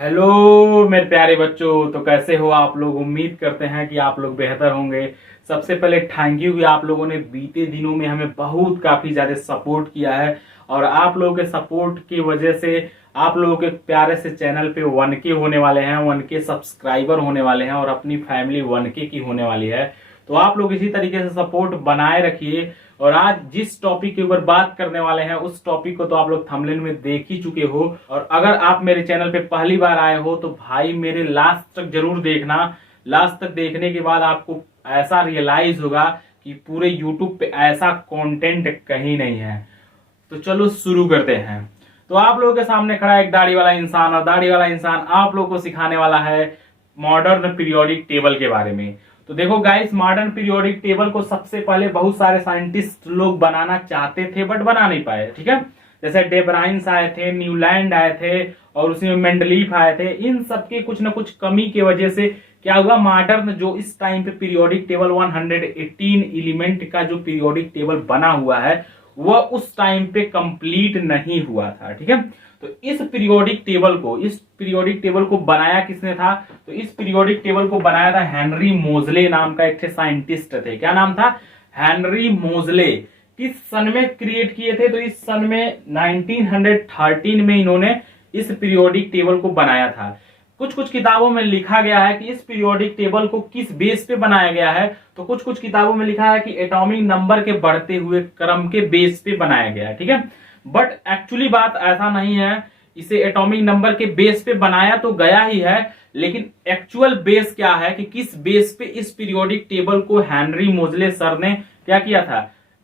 Hello मेरे प्यारे बच्चों, तो कैसे हो आप लोग। उम्मीद करते हैं कि आप लोग बेहतर होंगे। सबसे पहले थैंक यू कि आप लोगों ने बीते दिनों में हमें बहुत काफी ज्यादा सपोर्ट किया है और आप लोगों के सपोर्ट की वजह से आप लोगों के प्यारे से चैनल पे 1K होने वाले हैं, 1K सब्सक्राइबर होने वाले हैं और अपनी फैमिली 1K की होने वाली है। तो आप लोग इसी तरीके से सपोर्ट बनाए रखिए। और आज जिस टॉपिक के ऊपर बात करने वाले हैं उस टॉपिक को तो आप लोग थंबनेल में देख ही चुके हो। और अगर आप मेरे चैनल पे पहली बार आए हो तो भाई मेरे लास्ट तक जरूर देखना। लास्ट तक देखने के बाद आपको ऐसा रियलाइज होगा कि पूरे यूट्यूब पे ऐसा कंटेंट कहीं नहीं है। तो चलो शुरू करते हैं। तो आप लोगों के सामने खड़ा है एक दाढ़ी वाला इंसान और दाढ़ी वाला इंसान आप लोगों को सिखाने वाला है मॉडर्न पीरियोडिक टेबल के बारे में। तो देखो गाइस, मॉडर्न पीरियोडिक टेबल को सबसे पहले बहुत सारे साइंटिस्ट लोग बनाना चाहते थे बट बना नहीं पाए। ठीक है, जैसे डेब्राइन्स आए थे, न्यूलैंड आए थे और उसमें मेंडलीफ आए थे। इन सबके कुछ ना कुछ कमी की वजह से क्या हुआ, मॉडर्न जो इस टाइम पे पीरियोडिक टेबल 118 एलिमेंट का जो पीरियोडिक टेबल बना हुआ है वह उस टाइम पे कंप्लीट नहीं हुआ था। ठीक है, तो इस पीरियोडिक टेबल को बनाया किसने था, तो इस पीरियोडिक टेबल को बनाया था हेनरी मोजले नाम का एक साइंटिस्ट थे। क्या नाम था, हेनरी मोजले। किस सन में क्रिएट किए थे, तो इस सन में 1913 में इन्होंने इस पीरियोडिक टेबल को बनाया था। कुछ कुछ किताबों में लिखा गया है कि इस पीरियोडिक टेबल को किस बेस पे बनाया गया है, तो कुछ कुछ किताबों में लिखा है कि एटॉमिक नंबर के बढ़ते हुए क्रम के बेस पे बनाया गया है। ठीक है, बट एक्चुअली बात ऐसा नहीं है। इसे एटॉमिक नंबर के बेस पे बनाया तो गया ही है, लेकिन एक्चुअल बेस क्या है कि किस बेस पे इस पीरियोडिक टेबल को हेनरी मोजले सर ने क्या किया था,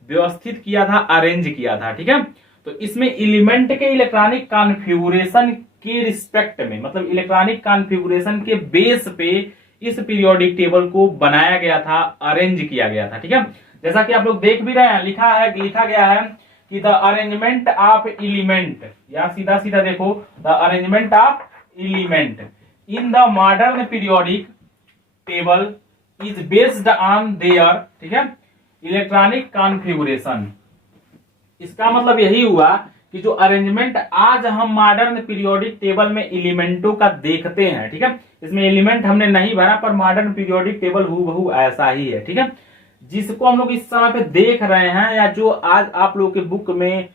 व्यवस्थित किया था, अरेंज किया था। ठीक है, तो इसमें एलिमेंट के इलेक्ट्रॉनिक कॉन्फ़िगरेशन के रिस्पेक्ट में, मतलब इलेक्ट्रॉनिक कॉन्फ़िगरेशन के बेस पे इस पीरियोडिक टेबल को बनाया गया था, अरेंज किया गया था। ठीक है, जैसा कि आप लोग देख भी रहे हैं, लिखा गया है कि द अरेंजमेंट ऑफ एलिमेंट, या सीधा सीधा देखो, the arrangement of element in the modern periodic table is based on their, ठीक है, इलेक्ट्रॉनिक कॉन्फ़िगरेशन। इसका मतलब यही हुआ कि जो अरेंजमेंट आज हम मॉडर्न पीरियोडिक टेबल में एलिमेंटों का देखते हैं, ठीक है, इसमें एलिमेंट हमने नहीं भरा पर मॉडर्न पीरियोडिक टेबल हूबहू ऐसा ही है। ठीक है, जिसको हम लोग इस समय पे देख रहे हैं या जो आज आप लोगों के बुक में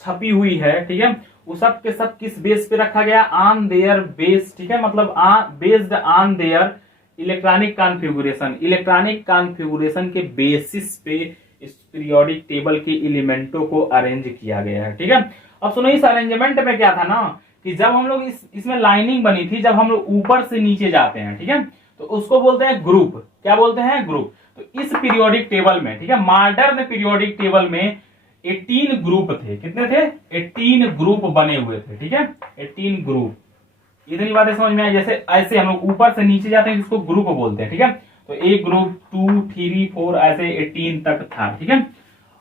छपी हुई है, ठीक है, वो सब के सब किस बेस पे रखा गया, ऑन देयर बेस। ठीक है, मतलब based on their electronic configuration के बेसिस पे इस पीरियोडिक टेबल के एलिमेंटों को अरेंज किया गया है। ठीक है, अब सुनो, इस अरेंजमेंट में क्या था ना कि जब हम लोग इसमें लाइनिंग बनी थी, जब हम लोग ऊपर से नीचे जाते हैं, ठीक है, तो उसको बोलते हैं ग्रुप। क्या बोलते हैं, ग्रुप। तो इस पीरियोडिक टेबल में, ठीक है, मॉडर्न पीरियोडिक टेबल में 18 ग्रुप थे। कितने थे, 18 ग्रुप बने हुए थे। ठीक है, 18 ग्रुप। इतनी बातें समझ में आई। जैसे ऐसे हम लोग ऊपर से नीचे जाते हैं जिसको ग्रुप बोलते हैं। ठीक है, तो एक ग्रुप 2, 3, 4 ऐसे 18 तक था। ठीक है,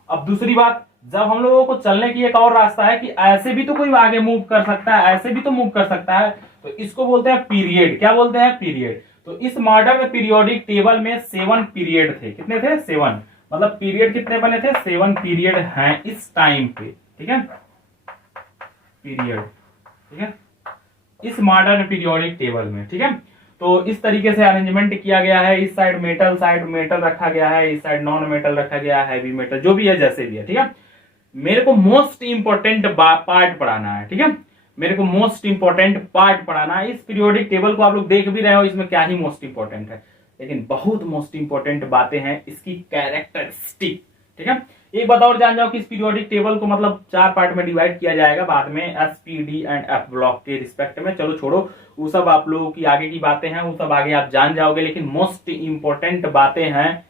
अब दूसरी बात, जब हम लोगों को चलने की एक और रास्ता है कि ऐसे भी तो कोई आगे मूव कर सकता है, ऐसे भी तो मूव कर सकता है, तो इसको बोलते हैं पीरियड। क्या बोलते हैं, पीरियड। तो इस मॉडर्न पीरियोडिक टेबल में 7 पीरियड थे। कितने थे, 7। मतलब पीरियड कितने बने थे, 7 पीरियड हैं इस टाइम पे। ठीक है, पीरियड। ठीक है, इस मॉडर्न पीरियोडिक टेबल में। ठीक है, तो इस तरीके से अरेंजमेंट किया गया है। इस साइड मेटल रखा गया है, इस साइड नॉन मेटल रखा गया है, हैवी मेटल, जो भी है जैसे भी है। ठीक है, मेरे को मोस्ट इंपॉर्टेंट पार्ट पढ़ाना है। ठीक है, मेरे को मोस्ट इंपॉर्टेंट पार्ट पढ़ाना है। इस पीरियोडिक टेबल को आप लोग देख भी रहे हो, इसमें क्या ही मोस्ट इंपॉर्टेंट है, लेकिन बहुत मोस्ट इंपॉर्टेंट बातें हैं इसकी कैरेक्टरिस्टिक। ठीक है, एक बात और जान जाओ कि इस पीरियोडिक टेबल को मतलब 4 पार्ट में डिवाइड किया जाएगा बाद में, S, P, D and F block के रिस्पेक्ट में। चलो छोड़ो, वो सब आप लोगों की आगे की बातें हैं, वो सब आगे आप जान जाओगे, लेकिन मोस्ट इंपॉर्टेंट बातें हैं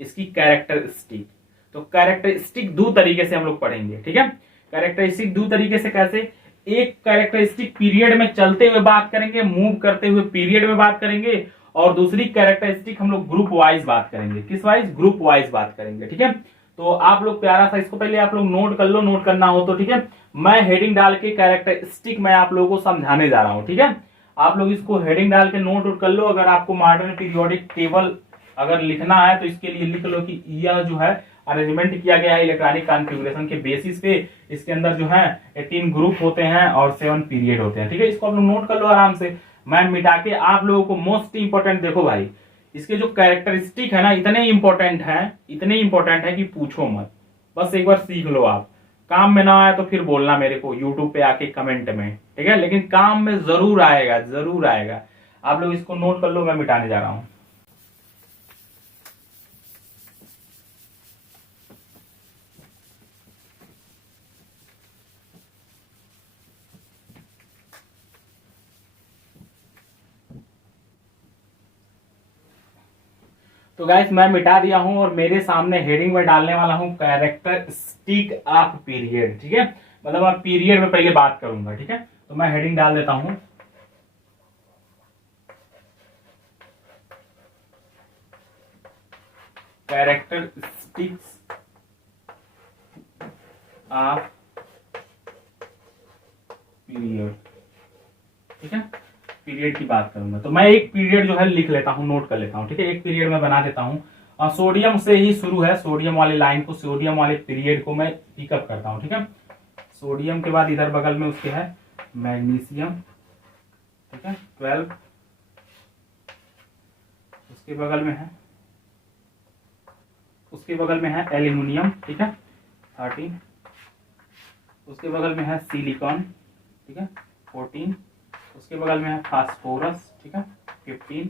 इसकी कैरेक्टरिस्टिक। तो कैरेक्टरिस्टिक 2 तरीके से हम लोग पढ़ेंगे। ठीक है, कैरेक्टरिस्टिक 2 तरीके से कैसे, एक कैरेक्टरिस्टिक पीरियड में चलते हुए बात करेंगे, मूव करते हुए पीरियड में बात करेंगे, और दूसरी कैरेक्टरिस्टिक हम लोग ग्रुप वाइज बात करेंगे। किस वाइज, ग्रुप वाइज बात करेंगे। ठीक है, तो आप लोग प्यारा सा इसको पहले आप लोग नोट कर लो, नोट करना हो तो। ठीक है, मैं हेडिंग डाल के कैरेक्टरिस्टिक मैं आप लोगों को समझाने जा रहा हूं। ठीक है, आप लोग इसको हेडिंग डाल के नोट कर लो। अगर आपको मॉडर्न पीरियोडिक टेबल अगर लिखना है तो इसके लिए लिख लो कि यह जो है अरेंजमेंट किया गया है इलेक्ट्रॉनिक कॉन्फ़िगरेशन के बेसिस पे। इसके अंदर जो है 18 ग्रुप होते हैं और 7 पीरियड होते हैं। ठीक है, इसको आप लोग नोट कर लो आराम से। मैं मिटा के आप लोगों को मोस्ट इंपॉर्टेंट, देखो भाई इसके जो कैरेक्टरिस्टिक है ना इतने इंपॉर्टेंट है कि पूछो मत। बस एक बार सीख लो आप। काम में ना आए तो फिर बोलना मेरे को यूट्यूब पे आके कमेंट में, ठीक है, लेकिन काम में जरूर आएगा, जरूर आएगा। आप लोग इसको नोट कर लो, मैं मिटाने जा रहा हूं। तो गाइस मैं मिटा दिया हूं और मेरे सामने हेडिंग में डालने वाला हूं कैरेक्टरिस्टिक ऑफ पीरियड। ठीक है, मतलब मैं पीरियड में पहले बात करूंगा। ठीक है, तो मैं हेडिंग डाल देता हूं कैरेक्टरिस्टिक्स ऑफ पीरियड। ठीक है, पीरियड की बात करूंगा तो मैं एक पीरियड जो है लिख लेता हूं, नोट कर लेता हूं। ठीक है, एक पीरियड में बना देता हूं और सोडियम से ही शुरू है। सोडियम वाले लाइन को, सोडियम वाले पीरियड को मैं पिकअप करता हूं। ठीक है, सोडियम के बाद इधर बगल में उसके है मैग्नीशियम। ठीक है, 12। उसके बगल में है एल्यूमिनियम। ठीक है, 13। उसके बगल में है सिलिकॉन। ठीक है, 14। उसके बगल में है फास्फोरस। ठीक है, 15।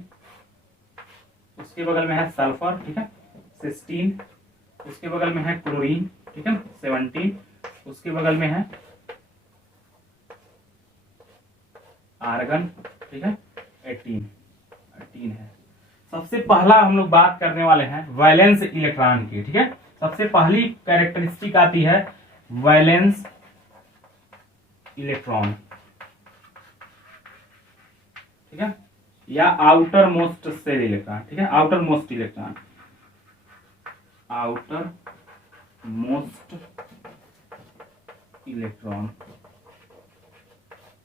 उसके बगल में है सल्फर। ठीक है, 16। उसके बगल में है क्लोरीन। ठीक है, 17। उसके बगल में है आर्गन। ठीक है, 18 है। सबसे पहला हम लोग बात करने वाले हैं वैलेंस इलेक्ट्रॉन की। ठीक है, सबसे पहली कैरेक्टरिस्टिक आती है वैलेंस इलेक्ट्रॉन। ठीक है, या आउटर मोस्ट सेल इलेक्ट्रॉन। ठीक है, outer most electron, outer most electron.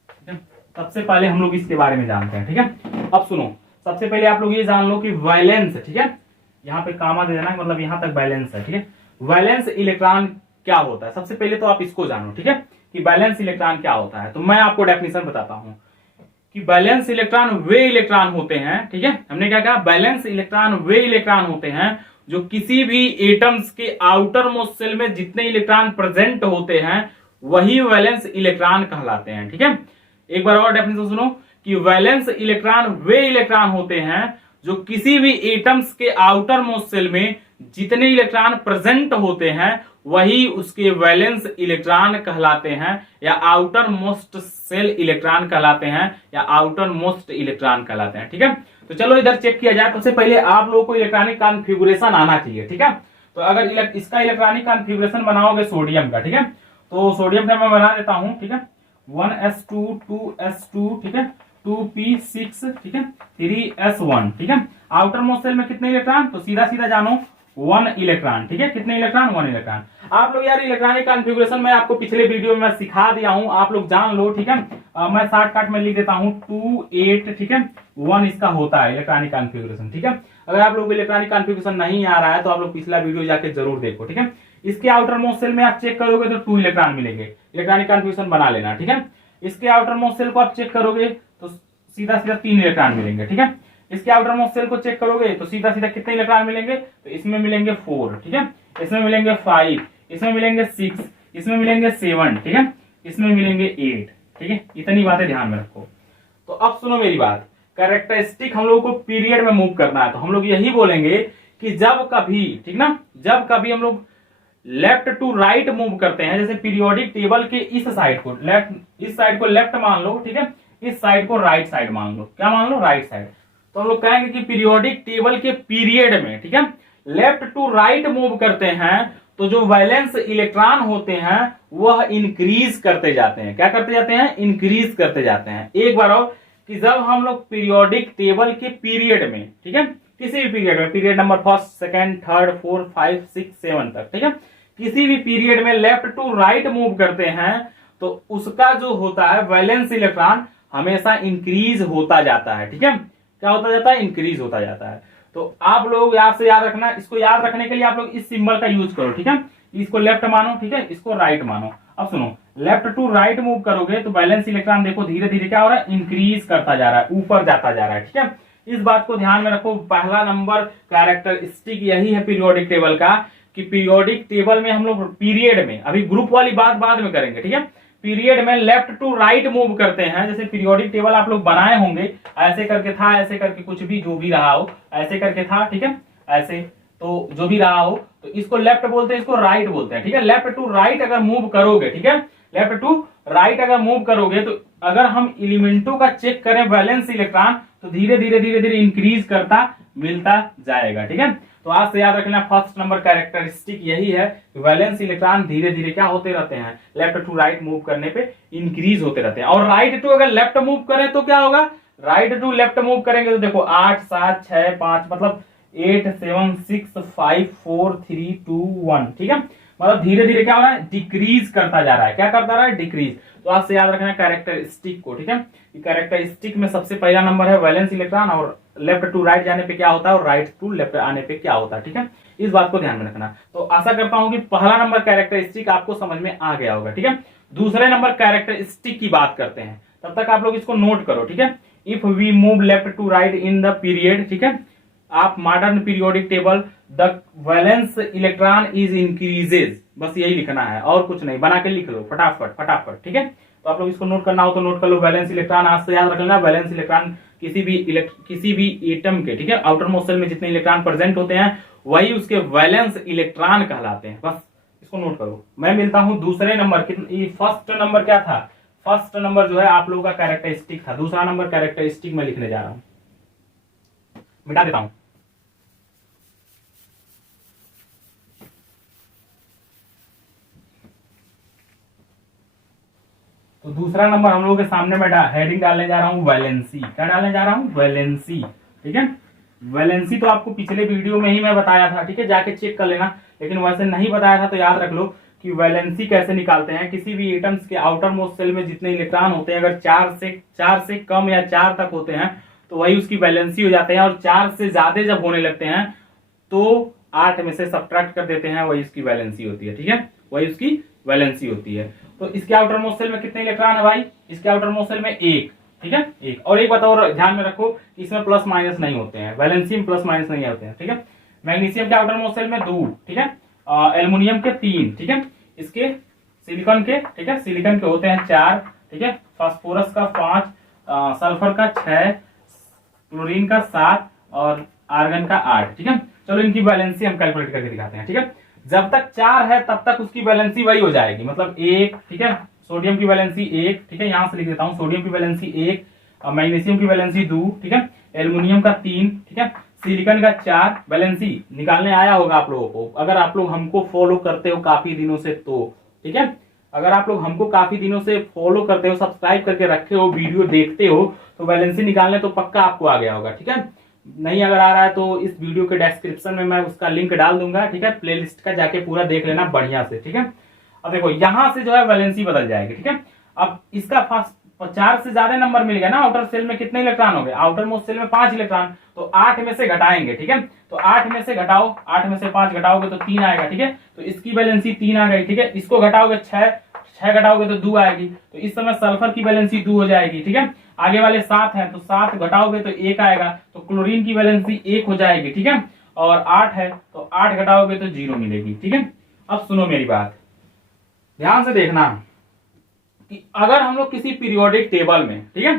ठीक है, सबसे पहले हम लोग इसके बारे में जानते हैं। ठीक है, अब सुनो, सबसे पहले आप लोग ये जान लो कि वैलेंस, ठीक है, यहां पे कामा दे देना, मतलब यहां तक वैलेंस है। ठीक है, वैलेंस इलेक्ट्रॉन क्या होता है, सबसे पहले तो आप इसको जानो। ठीक है, कि वैलेंस इलेक्ट्रॉन क्या होता है। तो मैं आपको डेफिनेशन बताता हूं कि वैलेंस इलेक्ट्रॉन वे इलेक्ट्रॉन होते हैं। ठीक है, हमने क्या कहा, वैलेंस इलेक्ट्रॉन वे इलेक्ट्रॉन होते हैं जो किसी भी एटम्स के आउटर मोस्ट सेल में जितने इलेक्ट्रॉन प्रेजेंट होते हैं वही वैलेंस इलेक्ट्रॉन कहलाते हैं। ठीक है, एक बार और डेफिनेशन सुनो कि वैलेंस इलेक्ट्रॉन वे इलेक्ट्रॉन होते हैं जो किसी भी एटम्स के आउटर मोस्ट सेल में जितने इलेक्ट्रॉन प्रेजेंट होते हैं वही उसके वैलेंस इलेक्ट्रॉन कहलाते हैं, या आउटर मोस्ट सेल इलेक्ट्रॉन कहलाते हैं, या आउटर मोस्ट इलेक्ट्रॉन कहलाते हैं। ठीक है, तो चलो इधर चेक किया जाए। सबसे पहले आप लोगों को इलेक्ट्रॉनिक कॉन्फ़िगरेशन आना चाहिए। ठीक है, तो अगर इसका इलेक्ट्रॉनिक कॉन्फ़िगरेशन बनाओगे सोडियम का, ठीक है, तो सोडियम का मैं बना देता हूं। ठीक है, 1s2 2s2, ठीक है, 2p6, ठीक है, 3s1। ठीक है, आउटर मोस्ट सेल में कितने इलेक्ट्रॉन, तो सीधा सीधा जानो 1 इलेक्ट्रॉन। ठीक है, कितने इलेक्ट्रॉन, 1 इलेक्ट्रॉन। आप लोग यार इलेक्ट्रॉनिक कॉन्फ़िगरेशन मैं आपको पिछले वीडियो में मैं सिखा दिया हूं, आप लोग जान लो। ठीक है, मैं शॉर्टकट में लिख देता हूं 2 8, ठीक है, 1 इसका होता है इलेक्ट्रॉनिक कॉन्फ़िगरेशन। ठीक है, अगर आप लोग इलेक्ट्रॉनिक कॉन्फ़िगरेशन नहीं आ रहा है तो आप लोग पिछला वीडियो जाके जरूर देखो। ठीक है, इसके आउटर मोस्ट सेल में आप चेक करोगे तो 2 इलेक्ट्रॉन मिलेंगे, इलेक्ट्रॉनिक कॉन्फ़िगरेशन बना लेना। ठीक है, इसके आउटर मोस्ट सेल को आप चेक करोगे तो सीधा सीधा 3 इलेक्ट्रॉन मिलेंगे। ठीक है, इसके आउटर मोस्ट सेल को चेक करोगे तो सीधा सीधा कितने इलेक्ट्रॉन मिलेंगे, तो इसमें मिलेंगे 4, ठीक है, इसमें मिलेंगे 5, इसमें मिलेंगे 6, इसमें मिलेंगे 7, ठीक है, इसमें मिलेंगे 8। ठीक है, इतनी बातें ध्यान में रखो। तो अब सुनो मेरी बात, कैरेक्टरिस्टिक हम लोग को पीरियड में मूव करना है तो हम लोग यही बोलेंगे कि जब कभी, ठीक ना, जब कभी हम लोग लेफ्ट टू राइट मूव करते हैं, जैसे पीरियोडिक टेबल के इस साइड को लेफ्ट, इस साइड को लेफ्ट मान लो, ठीक है, इस साइड को राइट साइड मान लो, क्या मान लो, राइट साइड। तो हम लोग कहेंगे कि पीरियोडिक टेबल के पीरियड में, ठीक है, लेफ्ट टू राइट मूव करते हैं तो जो वैलेंस इलेक्ट्रॉन होते हैं वह इंक्रीज करते जाते हैं। क्या करते जाते हैं, इंक्रीज करते जाते हैं। एक बार और कि जब हम लोग पीरियोडिक टेबल के पीरियड में, ठीक है, किसी भी पीरियड में, period number 1st, 2nd, 3rd, 4th, 5th, 6th, 7th तक, ठीक है, किसी भी पीरियड में लेफ्ट टू राइट मूव करते हैं तो उसका जो होता है वैलेंस इलेक्ट्रॉन हमेशा इंक्रीज होता जाता है। ठीक है, क्या होता जाता है, इंक्रीज होता जाता है। तो आप लोग याद से याद रखना, इसको याद रखने के लिए आप लोग इस सिंबल का यूज करो, ठीक है। इसको लेफ्ट मानो, ठीक है, इसको राइट मानो। अब सुनो, लेफ्ट टू राइट मूव करोगे तो बैलेंस इलेक्ट्रॉन देखो धीरे धीरे क्या हो रहा है, इंक्रीज करता जा रहा है, ऊपर जाता जा रहा है, ठीक है। इस बात को ध्यान में रखो। पहला नंबर कैरेक्टरिस्टिक यही है पीरियोडिक टेबल का, कि पीरियोडिक टेबल में हम लोग पीरियड में, अभी ग्रुप वाली बात बाद में करेंगे, ठीक है। पीरियड में लेफ्ट टू राइट मूव करते हैं। जैसे पीरियोडिक टेबल आप लोग बनाए होंगे, ऐसे करके था, ऐसे करके कुछ भी जो भी रहा हो, ऐसे करके था, ठीक है, ऐसे, तो जो भी रहा हो, तो इसको लेफ्ट बोलते हैं, इसको राइट बोलते हैं, ठीक है। लेफ्ट टू राइट अगर मूव करोगे, ठीक है, लेफ्ट टू राइट अगर मूव करोगे तो अगर हम एलिमेंटों का चेक करें वैलेंस इलेक्ट्रॉन, तो धीरे धीरे धीरे धीरे इंक्रीज करता मिलता जाएगा, ठीक है। तो आज से याद रखना, फर्स्ट नंबर कैरेक्टरिस्टिक यही है कि वैलेंस इलेक्ट्रॉन धीरे धीरे क्या होते रहते हैं, लेफ्ट टू राइट मूव करने पे इंक्रीज होते रहते हैं। और राइट टू अगर लेफ्ट मूव करें तो क्या होगा, राइट टू लेफ्ट मूव करेंगे तो देखो 8 7 6 5, मतलब 8 7 6 5 4 3 2 1, ठीक है। मतलब धीरे धीरे क्या हो रहा है, डिक्रीज करता जा रहा है। क्या करता रहा है, डिक्रीज। तो आज से याद रखना कैरेक्टरिस्टिक को, ठीक है। कैरेक्टरिस्टिक में सबसे पहला नंबर है वैलेंस इलेक्ट्रॉन, और लेफ्ट टू राइट जाने पे क्या होता है और राइट टू लेफ्ट आने पे क्या होता है, ठीक है। इस बात को ध्यान में रखना। तो आशा करता हूं कि पहला नंबर कैरेक्टरिस्टिक आपको समझ में आ गया होगा, ठीक है। दूसरे नंबर कैरेक्टरिस्टिक की बात करते हैं, तब तक आप लोग इसको नोट करो, ठीक है। If we move left to right in the period, ठीक है, आप modern periodic table, the valence electron is increases, बस यही लिखना है और कुछ नहीं, बना के लिख लो फटाफट फटाफट, ठीक है। तो आप लोग इसको नोट करना हो तो नोट कर लो। वैलेंस इलेक्ट्रॉन आज से याद रख लेना, वैलेंस इलेक्ट्रॉन किसी भी एटम के, ठीक है, आउटर मोस्ट सेल में जितने इलेक्ट्रॉन प्रेजेंट होते हैं वही उसके वैलेंस इलेक्ट्रॉन कहलाते हैं। बस इसको नोट करो। मैं मिलता हूं दूसरे नंबर, फर्स्ट नंबर क्या था, फर्स्ट नंबर जो है आप लोगों का कैरेक्टरिस्टिक था, दूसरा नंबर कैरेक्टरिस्टिक में लिखने जा रहा हूं, मिटा देता हूं। तो दूसरा नंबर हम लोगों के सामने मैं हेडिंग डालने जा रहा हूं वैलेंसी। क्या डालने जा रहा हूं, वैलेंसी, ठीक है। वैलेंसी तो आपको पिछले वीडियो में ही मैं बताया था, ठीक है, जाके चेक कर लेना। लेकिन वैसे नहीं बताया था तो याद रख लो कि वैलेंसी कैसे निकालते हैं। किसी भी एटम्स के आउटर मोस्ट सेल में जितने इलेक्ट्रॉन होते हैं, अगर चार से कम या 4 तक होते हैं तो वही उसकी वैलेंसी हो जाते हैं, और 4 से ज्यादा जब होने लगते हैं तो 8 में से सब्ट्रैक्ट कर देते हैं, वही उसकी वैलेंसी होती है, ठीक है, वही उसकी वैलेंसी होती है। तो इसके आउटर मोस्ट सेल में कितने इलेक्ट्रॉन है भाई, इसके आउटर मोस्ट सेल में 1, ठीक है, 1। और एक बात और ध्यान में रखो, इसमें प्लस माइनस नहीं होते हैं, वैलेंसी में प्लस माइनस नहीं होते हैं, ठीक है। मैग्नीशियम के आउटर मोस्ट सेल में 2, ठीक है, एल्युमिनियम के 3, ठीक है, इसके सिलिकॉन के, ठीक है, सिलिकॉन के होते हैं 4, ठीक है, फास्फोरस का 5, सल्फर का 6, क्लोरीन का 7 और आर्गन का 8, ठीक है। चलो इनकी वैलेंसी हम कैलकुलेट करके दिखाते हैं, ठीक है। जब तक 4 है तब तक उसकी वैलेंसी वही हो जाएगी, मतलब 1, ठीक है, सोडियम की वैलेंसी 1, ठीक है, यहां से लिख देता हूं, सोडियम की वैलेंसी 1, मैग्नीशियम की वैलेंसी 2, ठीक है, एल्युमिनियम का 3, ठीक है, सिलिकॉन का 4। वैलेंसी निकालने आया होगा आप लोगों को, अगर आप लोग हमको फॉलो करते हो काफी दिनों से तो, ठीक है। अगर आप लोग हमको काफी दिनों से फॉलो करते हो, सब्सक्राइब करके रखे हो, वीडियो देखते हो, तो वैलेंसी निकालने तो पक्का आपको आ गया होगा, ठीक है। नहीं अगर आ रहा है तो इस वीडियो के डिस्क्रिप्शन में मैं उसका लिंक डाल दूंगा, ठीक है, प्लेलिस्ट का जाके पूरा देख लेना बढ़िया से, ठीक है। अब देखो यहां से जो है वैलेंसी बदल जाएगी, ठीक है। अब इसका 4 से ज्यादा नंबर मिल गया ना, आउटर सेल में कितने इलेक्ट्रॉन हो गए, आउटर मोस्ट सेल में 5 इलेक्ट्रॉन, तो 8 में से घटाएंगे, ठीक है। तो 8 में से घटाओ, 8 में से 5 घटाओगे तो 3 आएगा, ठीक है। तो इसकी वैलेंसी 3 आ गई, ठीक है। इसको घटाओगे 6 घटाओगे तो 2 आएगी, तो इस समय सल्फर की वैलेंसी 2 हो जाएगी, ठीक है। आगे वाले 7 हैं तो 7 घटाओगे तो 1 आएगा, तो क्लोरीन की वैलेंसी 1 हो जाएगी, ठीक है। और 8 है तो 8 घटाओगे तो 0 मिलेगी, ठीक है। अब सुनो मेरी बात, ध्यान से देखना कि अगर हम लोग किसी पीरियोडिक टेबल में, ठीक है,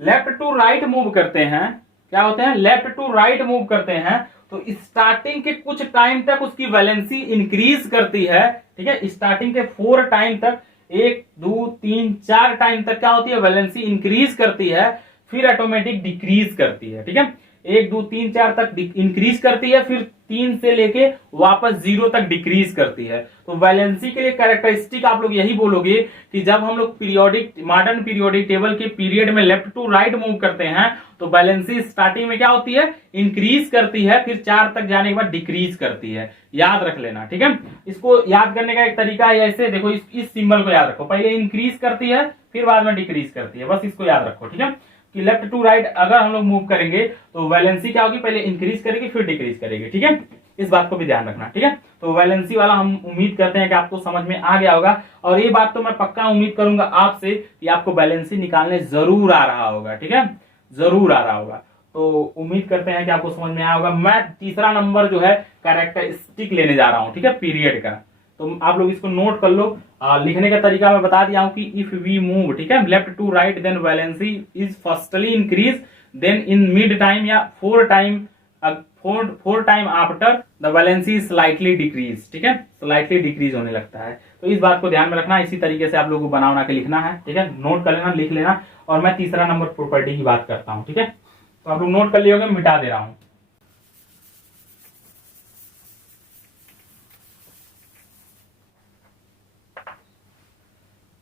लेफ्ट टू राइट मूव करते हैं, क्या होते हैं, लेफ्ट टू राइट मूव करते हैं, तो स्टार्टिंग के कुछ टाइम तक उसकी वैलेंसी इंक्रीज करती है, ठीक है। स्टार्टिंग के 4 टाइम तक, 1 2 3 4 टाइम तक क्या होती है, वैलेंसी इंक्रीज करती है, फिर ऑटोमेटिक डिक्रीज करती है, ठीक है। 1 2 3 4 तक इंक्रीज करती है, फिर 3 से लेके वापस 0 तक डिक्रीज करती है। तो वैलेंसी के लिए कैरेक्टरिस्टिक आप लोग यही बोलोगे कि जब हम लोग पीरियोडिक, मॉडर्न पीरियोडिक टेबल के पीरियड में लेफ्ट टू राइट मूव करते हैं तो वैलेंसी स्टार्टिंग में क्या होती है, इंक्रीज करती है, फिर 4 तक जाने के बाद डिक्रीज करती है। याद रख लेना, ठीक है। इसको याद करने का एक तरीका है ऐसे, देखो इस सिंबल को याद रखो, पहले इंक्रीज करती है फिर बाद में डिक्रीज करती है, बस इसको याद रखो, ठीक है। कि लेफ्ट टू राइट अगर हम लोग मूव करेंगे तो वैलेंसी क्या होगी, पहले इंक्रीज करेगी फिर डिक्रीज करेगी। ठीक है, इस बात को भी ध्यान रखना। ठीक है, तो वैलेंसी वाला हम उम्मीद करते हैं कि आपको समझ में आ गया होगा, और ये बात तो मैं पक्का उम्मीद करूंगा आपसे कि आपको वैलेंसी निकालने जरूर आ रहा होगा। ठीक है, जरूर आ रहा होगा, तो उम्मीद करते हैं कि आपको समझ में आया होगा। मैं तीसरा नंबर जो है कैरेक्टरिस्टिक लेने जा रहा हूं, ठीक है, पीरियड का, तो आप लोग इसको नोट कर लो। लिखने का तरीका मैं बता दिया हूं कि इफ वी मूव, ठीक है, left to right then valency is firstly increase, then in mid time या four time after the valency slightly decrease. ठीक है, स्लाइटली डिक्रीज होने लगता है, तो इस बात को ध्यान में रखना। इसी तरीके से आप लोगों को बना के लिखना है। ठीक है, नोट कर लेना, लिख लेना, और मैं तीसरा नंबर प्रॉपर्टी की बात करता हूं। ठीक है, तो आप लोग नोट कर लिए होंगे, मिटा दे रहा हूं।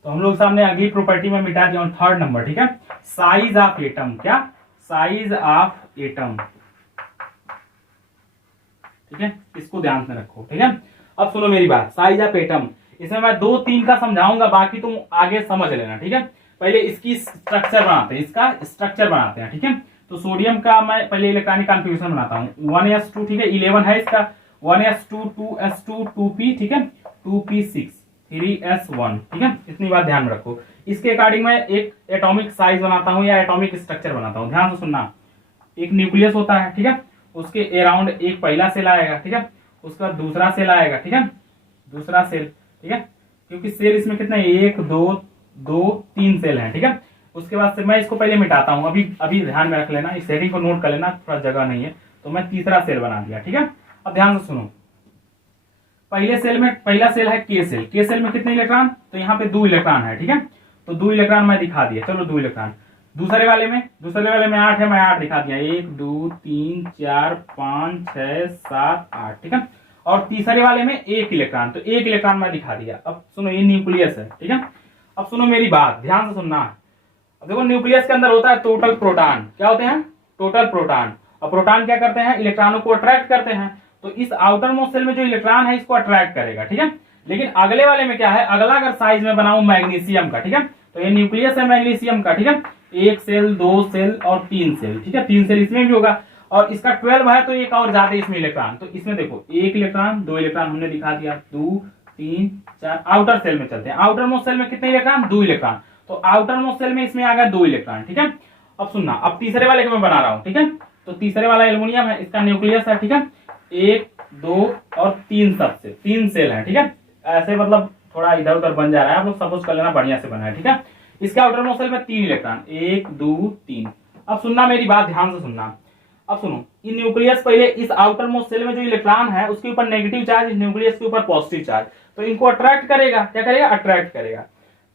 तो हम लोग सामने अगली प्रॉपर्टी में मिटा दिया थर्ड नंबर। ठीक है, साइज ऑफ एटम, क्या, साइज ऑफ एटम। ठीक है, इसको ध्यान से रखो। ठीक है, अब सुनो मेरी बात, साइज ऑफ एटम, इसमें मैं 2-3 का समझाऊंगा, बाकी तुम आगे समझ लेना। ठीक है, पहले इसकी स्ट्रक्चर बनाते हैं, इसका स्ट्रक्चर बनाते हैं। ठीक है, तो सोडियम का मैं पहले इलेक्ट्रॉनिक कॉन्फ़िगरेशन बनाता हूं। 1s2, ठीक है, 11 है इसका, 1s2 2s2 2p, ठीक है, 2p6 3s1। ठीक है, इतनी बात ध्यान में रखो। इसके अकॉर्डिंग मैं एक एटॉमिक साइज बनाता हूं या एटॉमिक स्ट्रक्चर बनाता हूं। ध्यान से सुनना, एक न्यूक्लियस होता है, ठीक है, उसके अराउंड एक पहला सेल आएगा, ठीक है, उसका दूसरा सेल आएगा, ठीक है, दूसरा सेल, ठीक है, क्योंकि सेल इसमें कितने, 1 2 3 सेल हैं। ठीक है, उसके बाद से मैं इसको पहले मिटाता हूं, अभी ध्यान में रख लेना, इस सेटिंग को नोट कर लेना, थोड़ा जगह नहीं है, तो मैं तीसरा सेल बना दिया। ठीक है, अब ध्यान से सुनो, पहले सेल में पहला सेल है के सेल, के सेल में कितने इलेक्ट्रॉन, तो यहाँ पे 2 इलेक्ट्रॉन है। ठीक है, तो 2 इलेक्ट्रॉन मैं दिखा दिया, चलो 2 इलेक्ट्रॉन। दूसरे वाले में 8 है, मैं 8 दिखा दिया, 1 2 3 4 5 6 7 8। ठीक है, और तीसरे वाले में 1 इलेक्ट्रॉन, तो 1 इलेक्ट्रॉन मैं दिखा दिया। अब सुनो, ये न्यूक्लियस है। ठीक है, अब सुनो मेरी बात, ध्यान से सुनना। अब देखो, न्यूक्लियस के अंदर होता है टोटल प्रोटॉन, क्या होते हैं, टोटल प्रोटॉन, और प्रोटॉन क्या करते हैं, इलेक्ट्रॉनों को अट्रैक्ट करते हैं। तो इस आउटर मोस्ट सेल में जो इलेक्ट्रॉन है इसको अट्रैक्ट करेगा। ठीक है, लेकिन अगले वाले में क्या है, अगला अगर साइज में बनाऊं मैग्नीशियम का, ठीक है, तो ये न्यूक्लियस है मैग्नीशियम का। ठीक है, 1 सेल 2 सेल और 3 सेल, ठीक है, 3 सेल इसमें भी होगा, और इसका 12 है तो एक और ज्यादा इसमें इलेक्ट्रॉन, तो इसमें देखो 1 इलेक्ट्रॉन 2 इलेक्ट्रॉन हमने दिखा दिया, 2 3 4। आउटर सेल में चलते हैं, आउटर मोस्ट सेल में कितने इलेक्ट्रॉन, 2 इलेक्ट्रॉन, तो आउटर मोस्ट सेल में इसमें आ गया 2 इलेक्ट्रॉन। ठीक है, अब सुनना, अब तीसरे वाले को मैं बना रहा हूं। ठीक है, तो तीसरे वाला एल्युमिनियम है, इसका न्यूक्लियस है। ठीक है, 1 2 और 3 सबसे 3 सेल है। ठीक है, ऐसे मतलब थोड़ा इधर उधर बन जा रहा है, आप लोग सपोज कर लेना बढ़िया से बना है। ठीक है, इसका आउटर मोस्ट सेल में 3 इलेक्ट्रॉन, 1 2 3। अब सुनना मेरी बात, ध्यान से सुनना। अब सुनो, ये न्यूक्लियस पहले इस आउटर मोस्ट सेल में जो इलेक्ट्रॉन है उसके ऊपर नेगेटिव चार्ज, इस न्यूक्लियस के ऊपर पॉजिटिव चार्ज, तो इनको अट्रैक्ट करेगा, क्या करेगा, अट्रैक्ट करेगा।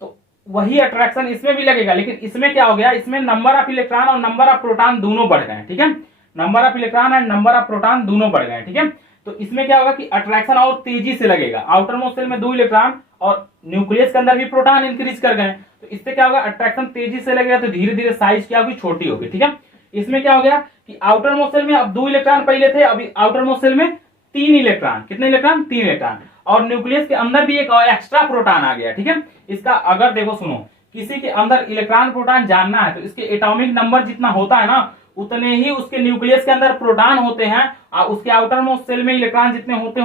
तो वही अट्रैक्शन इसमें भी लगेगा, लेकिन इसमें क्या हो गया, इसमें नंबर ऑफ इलेक्ट्रॉन और नंबर ऑफ प्रोटॉन दोनों बढ़ गए। ठीक है, number of electron and number of proton दोनों बढ़ गए। ठीक है, तो इसमें क्या होगा कि अट्रैक्शन और तेजी से लगेगा। आउटर मोस्ट सेल में 2 इलेक्ट्रॉन और न्यूक्लियस के अंदर भी प्रोटॉन इंक्रीज कर गए, तो इससे क्या होगा, अट्रैक्शन तेजी से लगेगा, तो धीरे धीरे साइज क्या होगी, छोटी होगी। ठीक है, इसमें क्या हो गया कि आउटर मोस्ट सेल में अब 2 इलेक्ट्रॉन पहले थे, अभी आउटर मोस्ट सेल में 3 इलेक्ट्रॉन, कितने इलेक्ट्रॉन, 3 इलेक्ट्रॉन, और न्यूक्लियस के अंदर भी एक एक्स्ट्रा प्रोटॉन आ गया। ठीक है, इसका अगर देखो सुनो, किसी के अंदर इलेक्ट्रॉन प्रोटॉन जानना है तो इसके एटॉमिक नंबर जितना होता है ना, उतने ही उसके न्यूक्लियस के अंदर प्रोटॉन होते हैं, और उसके आउटर मोस्ट सेल में इलेक्ट्रॉन जितने होते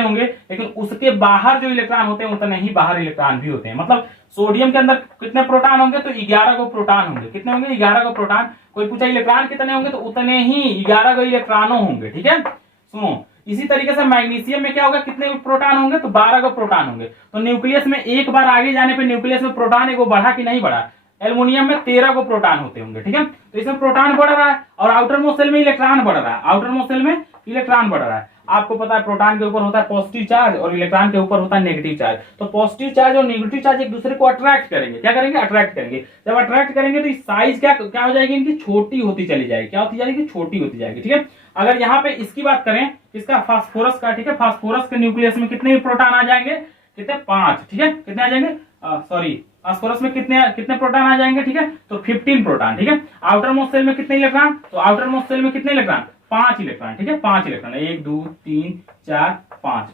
होंगे, लेकिन उसके बाहर जो इलेक्ट्रॉन होते हैं उतने ही बाहर इलेक्ट्रॉन भी होते हैं। मतलब सोडियम के अंदर कितने प्रोटॉन होंगे, तो 11 को प्रोटॉन होंगे, कितने होंगे, 11 को प्रोटॉन। कोई पूछा इलेक्ट्रॉन कितने होंगे, तो उतने ही 11 को इलेक्ट्रॉनों होंगे। ठीक है, सुनो, इसी तरीके से मैग्नीशियम में क्या होगा, कितने प्रोटॉन होंगे, तो 12 को प्रोटॉन होंगे। तो न्यूक्लियस में एक बार आगे जाने पर न्यूक्लियस में प्रोटॉन एक बढ़ा कि नहीं बढ़ा, एल्युमिनियम में 13 को प्रोटॉन होते होंगे। ठीक है, तो इसमें प्रोटॉन बढ़ रहा है और आउटर मोस्ट सेल में इलेक्ट्रॉन बढ़ रहा है, आउटर मोस्ट सेल में इलेक्ट्रॉन बढ़ रहा है। आपको पता है प्रोटॉन के ऊपर होता है पॉजिटिव चार्ज और इलेक्ट्रॉन के ऊपर होता है नेगेटिव चार्ज, तो पॉजिटिव चार्ज और नेगेटिव चार्ज एक दूसरे को अट्रैक्ट करेंगे, क्या करेंगे, अट्रैक्ट करेंगे। जब अट्रैक्ट करेंगे तो साइज क्या हो जाएगी, इनकी छोटी होती चली जाएगी, क्या होती जाएगी, छोटी होती जाएगी। ठीक है, अगर यहाँ पे इसकी बात करें, इसका फास्फोरस का, ठीक है, फास्फोरस के न्यूक्लियस में कितने प्रोटॉन आ जाएंगे, कितने, 5। ठीक है, कितने आ जाएंगे, सॉरी, फास्फोरस में कितने प्रोटॉन आ जाएंगे, ठीक है, तो 15 प्रोटॉन। ठीक है, आउटर मोस्ट सेल में कितने इलेक्ट्रॉन, तो आउटर मोस्ट सेल में कितने इलेक्ट्रॉन, 5 इलेक्ट्रॉन। ठीक है, 5 इलेक्ट्रॉन, 1 2 3 4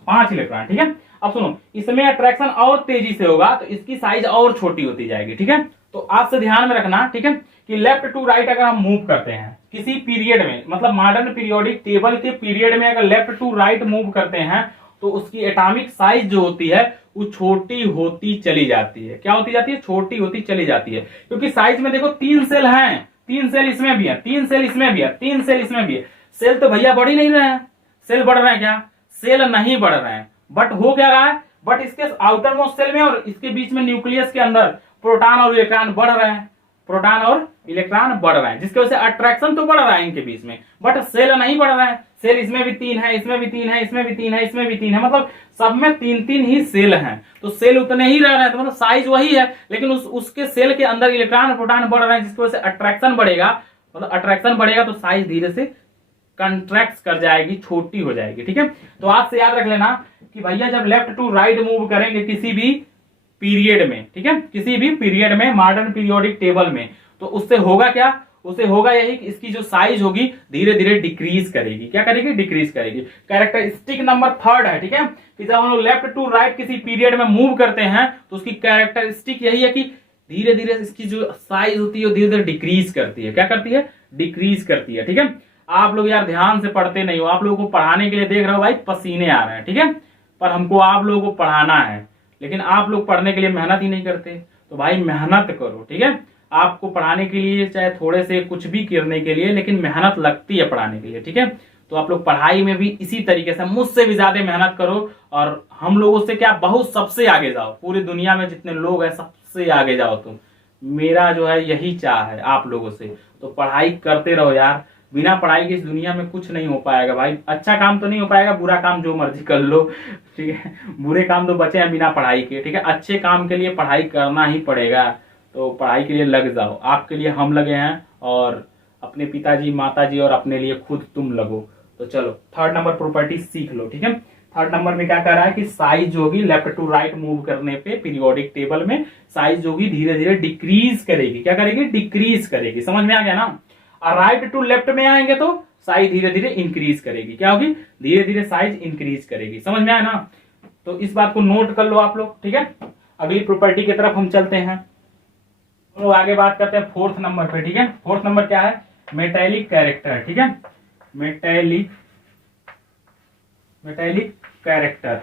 5 इलेक्ट्रॉन। ठीक है, अब सुनो, इसमें अट्रैक्शन और तेजी से होगा तो इसकी साइज और छोटी होती जाएगी। ठीक है, तो आज से ध्यान में रखना, ठीक है, कि लेफ्ट टू राइट अगर हम मूव करते हैं किसी पीरियड में, मतलब मॉडर्न पीरियोडिक टेबल के पीरियड में अगर लेफ्ट टू राइट मूव करते हैं तो उसकी एटॉमिक साइज जो होती है वो छोटी होती चली जाती है। क्या होती जाती है? छोटी होती चली जाती है, क्योंकि साइज में देखो 3 सेल हैं, 3 सेल इसमें भी है, 3 सेल इसमें भी है, 3 सेल इसमें भी है। सेल तो भैया बढ़ ही नहीं रहे हैं। सेल बढ़ रहे हैं क्या? सेल नहीं बढ़ रहे हैं, बट हो क्या रहा है, बट इसके आउटर मोस्ट सेल में और इसके बीच में न्यूक्लियस के अंदर प्रोटॉन और इलेक्ट्रॉन बढ़ रहे हैं, प्रोटॉन और इलेक्ट्रॉन बढ़ रहे हैं, जिसकी वजह से अट्रैक्शन तो बढ़ रहा है इनके बीच में, बट सेल नहीं बढ़ रहा है। सेल इसमें भी 3 है, इसमें भी 3 है, इसमें भी 3 है, इसमें भी 3 है, मतलब सब में 3-3 ही सेल हैं, तो सेल उतने ही रह रहे हैं, तो मतलब साइज वही है, लेकिन उसके सेल के अंदर इलेक्ट्रॉन प्रोटॉन बढ़ रहे हैं, जिसकी वजह से अट्रैक्शन बढ़ेगा, मतलब अट्रैक्शन बढ़ेगा तो साइज धीरे से कंट्रैक्ट कर जाएगी, छोटी हो जाएगी। ठीक है, तो आज से याद रख लेना कि भैया जब लेफ्ट टू राइट मूव करेंगे किसी भी पीरियड में, ठीक है, किसी भी पीरियड में मॉडर्न पीरियोडिक टेबल में, तो उससे होगा क्या? उससे होगा यही कि इसकी जो साइज होगी धीरे धीरे डिक्रीज करेगी। क्या करेगी? डिक्रीज करेगी। कैरेक्टरिस्टिक नंबर 3 है, ठीक है, कि जब हम लोग लेफ्ट टू राइट किसी पीरियड में मूव करते हैं तो उसकी कैरेक्टरिस्टिक यही है कि धीरे धीरे इसकी जो साइज होती है वो धीरे धीरे डिक्रीज करती है। क्या करती है? डिक्रीज करती है। ठीक है, आप लोग यार ध्यान से पढ़ते नहीं हो, आप लोगों को पढ़ाने के लिए देख रहे हो भाई पसीने आ रहे हैं, ठीक है, पर हमको आप लोगों को पढ़ाना है, लेकिन आप लोग पढ़ने के लिए मेहनत ही नहीं करते। तो भाई मेहनत करो, ठीक है, आपको पढ़ाने के लिए चाहे थोड़े से कुछ भी करने के लिए, लेकिन मेहनत लगती है पढ़ाने के लिए। ठीक है, तो आप लोग पढ़ाई में भी इसी तरीके से मुझसे भी ज्यादा मेहनत करो और हम लोगों से क्या बहुत सबसे आगे जाओ, पूरी दुनिया में जितने लोग हैं सबसे आगे जाओ तुम। मेरा जो है यही चाह है आप लोगों से, तो पढ़ाई करते रहो यार। बिना पढ़ाई के इस दुनिया में कुछ नहीं हो पाएगा भाई। अच्छा काम तो नहीं हो पाएगा, बुरा काम जो मर्जी कर लो, ठीक है, बुरे काम तो बचे हैं बिना पढ़ाई के। ठीक है, अच्छे काम के लिए पढ़ाई करना ही पड़ेगा, तो पढ़ाई के लिए लग जाओ। आपके लिए हम लगे हैं और अपने पिताजी माताजी और अपने लिए खुद तुम लगो। तो चलो 3rd नंबर प्रॉपर्टी सीख लो। ठीक है, 3rd नंबर में क्या कर रहा है कि साइज होगी लेफ्ट टू राइट मूव करने पे पीरियोडिक टेबल में साइज होगी धीरे धीरे डिक्रीज करेगी। क्या करेगी? डिक्रीज करेगी। समझ में आ गया ना? और राइट टू लेफ्ट में आएंगे तो साइज धीरे धीरे इंक्रीज करेगी। क्या होगी? धीरे धीरे साइज इंक्रीज करेगी। समझ में आया ना? तो इस बात को नोट कर लो आप लोग। ठीक है, अगली प्रॉपर्टी की तरफ हम चलते हैं। तो आगे बात करते हैं 4th नंबर पे। ठीक है, 4th नंबर क्या है? Metallic character. ठीक है, मेटेलिक कैरेक्टर,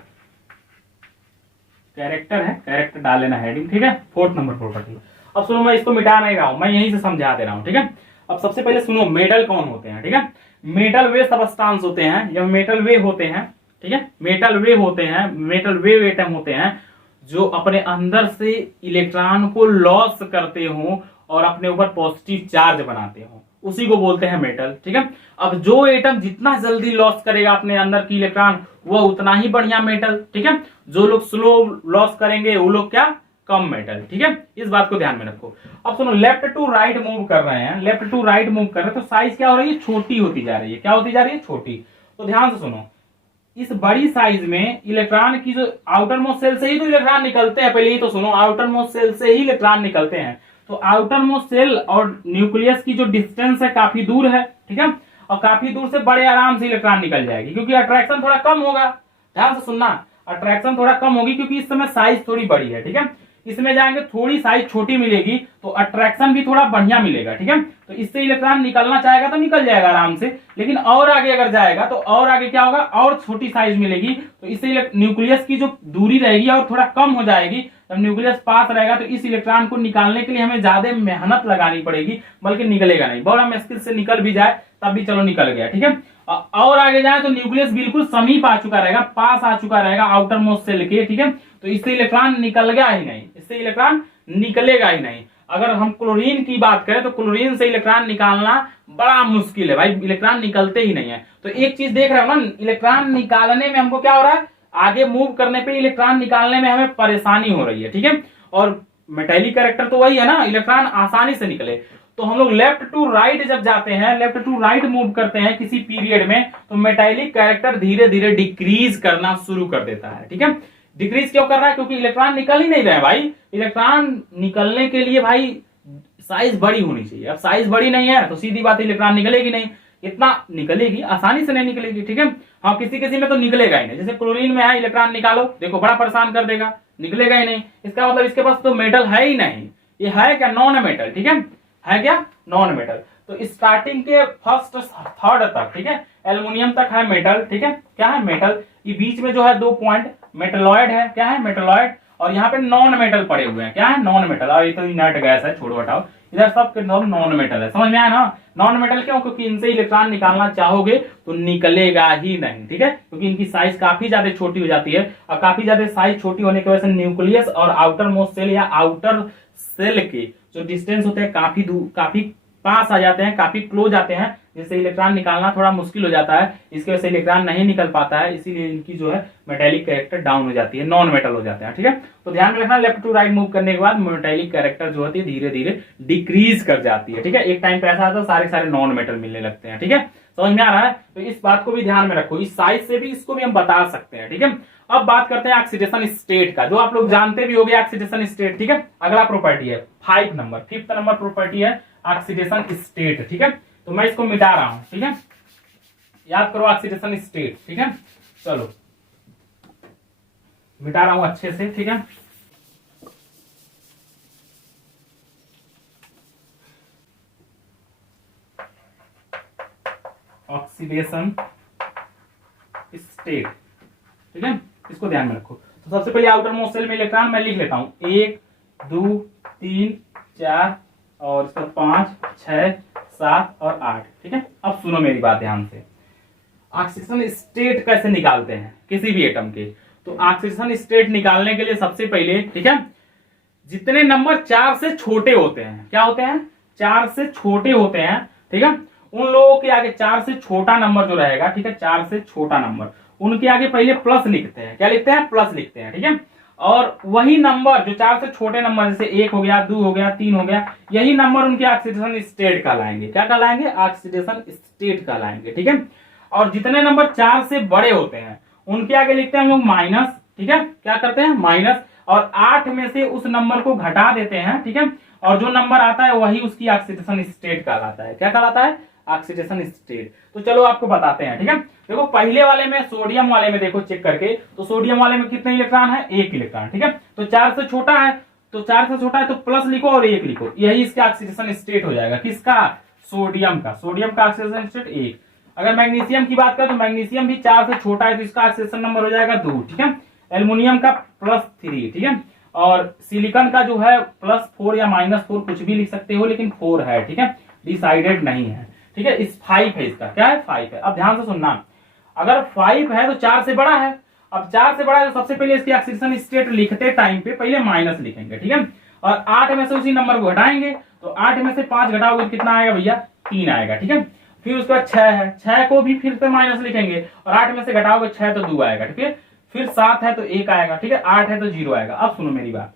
कैरेक्टर है, कैरेक्टर डाल लेना हेडिंग। ठीक है, 4th नंबर प्रॉपर्टी। अब सुनो, मैं इसको मिटा नहीं रहा हूं, मैं यहीं से समझा दे रहा हूं। ठीक है, अब सबसे पहले सुनो मेटल कौन होते हैं। ठीक है, मेटल वे सबस्टांस होते हैं, जब मेटल वे होते हैं, ठीक है, मेटल वे होते हैं, मेटल वेव एटम होते हैं जो अपने अंदर से इलेक्ट्रॉन को लॉस करते हो और अपने ऊपर पॉजिटिव चार्ज बनाते हो, उसी को बोलते हैं मेटल। ठीक है, अब जो एटम जितना जल्दी लॉस करेगा अपने अंदर की इलेक्ट्रॉन वो उतना ही बढ़िया मेटल। ठीक है, जो लोग स्लो लॉस करेंगे वो लोग क्या? कम मेटल। ठीक है, इस बात को ध्यान में रखो। अब सुनो, लेफ्ट टू राइट मूव कर रहे हैं, लेफ्ट टू राइट मूव कर रहे हैं तो साइज क्या हो रही है? छोटी होती जा रही है। क्या होती जा रही है? छोटी। तो ध्यान से सुनो, इस बड़ी साइज में इलेक्ट्रॉन की जो आउटर मोस्ट सेल से ही तो इलेक्ट्रॉन निकलते हैं, पहले ही तो सुनो, आउटर मोस्ट सेल से ही इलेक्ट्रॉन निकलते हैं। तो आउटर मोस्ट सेल और न्यूक्लियस की जो डिस्टेंस है काफी दूर है। ठीक है, और काफी दूर से बड़े आराम से इलेक्ट्रॉन निकल जाएगी, क्योंकि अट्रैक्शन थोड़ा कम होगा। ध्यान से सुनना, अट्रैक्शन थोड़ा कम होगी क्योंकि इस समय साइज थोड़ी बड़ी है। ठीक है, इसमें जाएंगे थोड़ी साइज छोटी मिलेगी तो अट्रैक्शन भी थोड़ा बढ़िया मिलेगा। ठीक है, तो इससे इलेक्ट्रॉन निकलना चाहेगा तो निकल जाएगा आराम से, लेकिन और आगे अगर जाएगा तो और आगे क्या होगा? और छोटी साइज मिलेगी, तो इससे न्यूक्लियस की जो दूरी रहेगी और थोड़ा कम हो जाएगी। जब न्यूक्लियस पास रहेगा तो इस इलेक्ट्रॉन को निकालने के लिए हमें ज्यादा मेहनत लगानी पड़ेगी, बल्कि निकलेगा नहीं। बड़ा मुश्किल से निकल भी जाए तब भी चलो निकल गया। ठीक है, और आगे जाए तो न्यूक्लियस बिल्कुल समीप आ चुका रहेगा, पास आ चुका रहेगा आउटर मोस्ट सेल के। ठीक है, तो इससे इलेक्ट्रॉन निकलेगा ही नहीं, इससे इलेक्ट्रॉन निकलेगा ही नहीं। अगर हम क्लोरीन की बात करें तो क्लोरीन से इलेक्ट्रॉन निकालना बड़ा मुश्किल है भाई, इलेक्ट्रॉन निकलते ही नहीं है। तो एक चीज देख रहे हो ना, इलेक्ट्रॉन निकालने में हमको क्या हो रहा है? आगे मूव करने पे इलेक्ट्रॉन निकालने में हमें परेशानी हो रही है। ठीक है, और मेटेलिक कैरेक्टर तो वही है ना, इलेक्ट्रॉन आसानी से निकले। तो हम लोग लेफ्ट टू राइट जब जाते हैं, लेफ्ट टू राइट मूव करते हैं किसी पीरियड में, तो मेटेलिक कैरेक्टर धीरे धीरे डिक्रीज करना शुरू कर देता है। ठीक है, डिक्रीज क्यों कर रहा है? क्योंकि इलेक्ट्रॉन निकल ही नहीं रहे भाई। इलेक्ट्रॉन निकलने के लिए भाई साइज बड़ी होनी चाहिए। अब साइज बड़ी नहीं है तो सीधी बात इलेक्ट्रॉन निकलेगी नहीं, इतना निकलेगी आसानी से नहीं निकलेगी। ठीक है, हाँ, किसी किसी में तो निकलेगा ही नहीं। जैसे क्लोरीन में है, इलेक्ट्रॉन निकालो, देखो बड़ा परेशान कर देगा, निकलेगा ही नहीं। इसका मतलब इसके पास तो मेटल है ही नहीं, ये है क्या, नॉन मेटल, ठीक है क्या, नॉन मेटल। तो स्टार्टिंग के फर्स्ट थर्ड तक, ठीक है, एल्युमिनियम तक है मेटल, ठीक है, क्या है, मेटल। ये बीच में जो है 2 पॉइंट मेटलॉइड है, क्या है, मेटलॉइड। और यहाँ पे नॉन मेटल पड़े हुए हैं, क्या है, नॉन मेटल। और ये तो इनर्ट गैस है, छोड़ो हटाओ, इधर सब के सब नॉन मेटल है, समझ में आया ना। नॉन मेटल क्यों, क्योंकि इनसे इलेक्ट्रॉन निकालना चाहोगे तो निकलेगा ही नहीं, ठीक है, क्योंकि इनकी साइज काफी ज्यादा छोटी हो जाती है। और काफी ज्यादा साइज छोटी होने की वजह से न्यूक्लियस और आउटर मोस्ट सेल या आउटर सेल के जो डिस्टेंस होते हैं काफी पास आ जाते हैं, काफी क्लोज आते हैं, जिससे इलेक्ट्रॉन निकालना थोड़ा मुश्किल हो जाता है। इसकी वजह से इलेक्ट्रॉन नहीं निकल पाता है, इसीलिए इनकी जो है मेटेलिक कैरेक्टर डाउन हो जाती है, नॉन मेटल हो जाते हैं, ठीक है। तो ध्यान में रखना, लेफ्ट टू राइट मूव करने के बाद मेटेलिक कैरेक्टर जो होती है धीरे धीरे डिक्रीज कर जाती है, ठीक है। एक टाइम पे ऐसा आता है सारे सारे नॉन मेटल मिलने लगते हैं, ठीक है, समझ में आ रहा है। तो इस बात को भी ध्यान में रखो, इस साइज से भी इसको भी हम बता सकते हैं, ठीक है। अब बात करते हैं ऑक्सीडेशन स्टेट का, जो आप लोग जानते भी होंगे ऑक्सीडेशन स्टेट, ठीक है। अगला प्रॉपर्टी है 5 नंबर, 5th नंबर प्रॉपर्टी है ऑक्सीडेशन स्टेट, ठीक है। तो मैं इसको मिटा रहा हूं, ठीक है, याद करो ऑक्सीडेशन स्टेट, ठीक है। चलो मिटा रहा हूं अच्छे से, ठीक है। ऑक्सीडेशन स्टेट, ठीक है, इसको ध्यान में रखो। तो सबसे पहले आउटर मोस्ट सेल में इलेक्ट्रॉन मैं लिख लेता हूं 1 2 3 4 और इसका 5 6 7 और 8, ठीक है। अब सुनो मेरी बात ध्यान से, ऑक्सीडेशन स्टेट कैसे निकालते हैं किसी भी एटम के। तो ऑक्सीडेशन स्टेट निकालने के लिए सबसे पहले, ठीक है, जितने नंबर 4 से छोटे होते हैं, क्या होते हैं, 4 से छोटे होते हैं, ठीक है, उन लोगों के आगे 4 से छोटा नंबर जो रहेगा, ठीक है, 4 से छोटा नंबर, उनके आगे पहले प्लस लिखते हैं, क्या लिखते हैं, प्लस लिखते हैं, ठीक है। और वही नंबर जो 4 से छोटे नंबर, जैसे 1 हो गया, 2 हो गया, 3 हो गया, यही नंबर उनके ऑक्सीडेशन स्टेट कहलाएंगे, क्या कहलाएंगे, ऑक्सीडेशन स्टेट कहलाएंगे, ठीक है। और जितने नंबर 4 से बड़े होते हैं उनके आगे लिखते हैं हम लोग माइनस, ठीक है, क्या करते हैं, माइनस। और 8 में से उस नंबर को घटा देते हैं, ठीक है, और जो नंबर आता है वही उसकी ऑक्सीडेशन स्टेट कहलाता है, क्या कहलाता है, ऑक्सीडेशन स्टेट। तो चलो आपको बताते हैं, ठीक है। देखो पहले वाले में, सोडियम वाले में देखो चेक करके, तो सोडियम वाले में कितने इलेक्ट्रॉन है, 1 इलेक्ट्रॉन, ठीक है। तो 4 से छोटा है, तो 4 से छोटा है तो प्लस लिखो और 1 लिखो, यही इसका ऑक्सीडेशन स्टेट हो जाएगा, किसका, सोडियम का। सोडियम का ऑक्सीडेशन स्टेट 1। अगर मैग्नीशियम की बात करें तो मैग्नीशियम भी 4 से छोटा है, तो इसका ऑक्सीडेशन नंबर हो जाएगा 2, ठीक है। एल्युमिनियम का +3, ठीक है। और सिलिकॉन का जो है +4 या -4 कुछ भी लिख सकते हो, लेकिन 4 है, ठीक है, डिसाइडेड नहीं है, ठीक है। इस 5 है, इसका क्या है, 5 है। अब ध्यान से सुनना, अगर 5 है तो 4 से बड़ा है। अब 4 से बड़ा है तो सबसे पहले इसकी ऑक्सीडेशन स्टेट लिखते टाइम पे पहले माइनस लिखेंगे, ठीक है। और 8 में से उसी नंबर को घटाएंगे, तो 8 में से 5 घटाओगे तो कितना आएगा भैया, 3 आएगा, ठीक है। फिर उसके बाद 6 है, 6 को भी फिर से माइनस लिखेंगे, और 8 में से घटाओगे 6 तो 2 आएगा, ठीक है। फिर 7 है तो 1 आएगा, ठीक है। 8 है तो 0 आएगा। अब सुनो मेरी बात,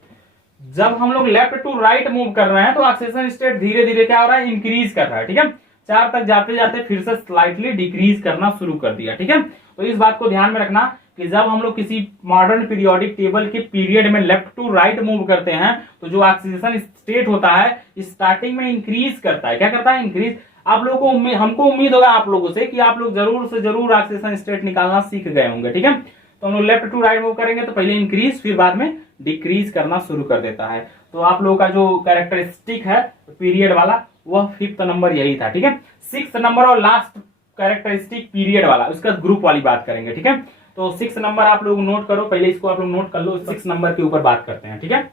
जब हम लोग लेफ्ट टू राइट मूव कर रहे हैं तो ऑक्सीडेशन स्टेट धीरे धीरे क्या हो रहा है, इंक्रीज कर रहा है, ठीक है। 4 तक जाते जाते फिर से स्लाइटली डिक्रीज करना शुरू कर दिया, ठीक है। तो इस बात को ध्यान में रखना कि जब हम लोग किसी मॉडर्न पीरियोडिक टेबल के पीरियड में लेफ्ट टू राइट मूव करते हैं तो जो ऑक्सीडेशन स्टेट होता है स्टार्टिंग में इंक्रीज करता है, क्या करता है, इंक्रीज। आप लोगों को हमको उम्मीद होगा आप लोगों से कि आप लोग जरूर से जरूर ऑक्सीडेशन स्टेट निकालना सीख गए होंगे, ठीक है। तो हम लोग लेफ्ट टू राइट मूव करेंगे तो पहले इंक्रीज फिर बाद में डिक्रीज करना शुरू कर देता है। तो आप लोगों का जो कैरेक्टरिस्टिक है पीरियड वाला वह 5th नंबर यही था, ठीक है। 6th नंबर और लास्ट कैरेक्टरिस्टिक पीरियड वाला, उसका ग्रुप वाली बात करेंगे, ठीक है। तो 6th नंबर आप लोग नोट करो, पहले इसको आप लोग नोट कर लो, 6th नंबर के ऊपर बात करते हैं, ठीक है।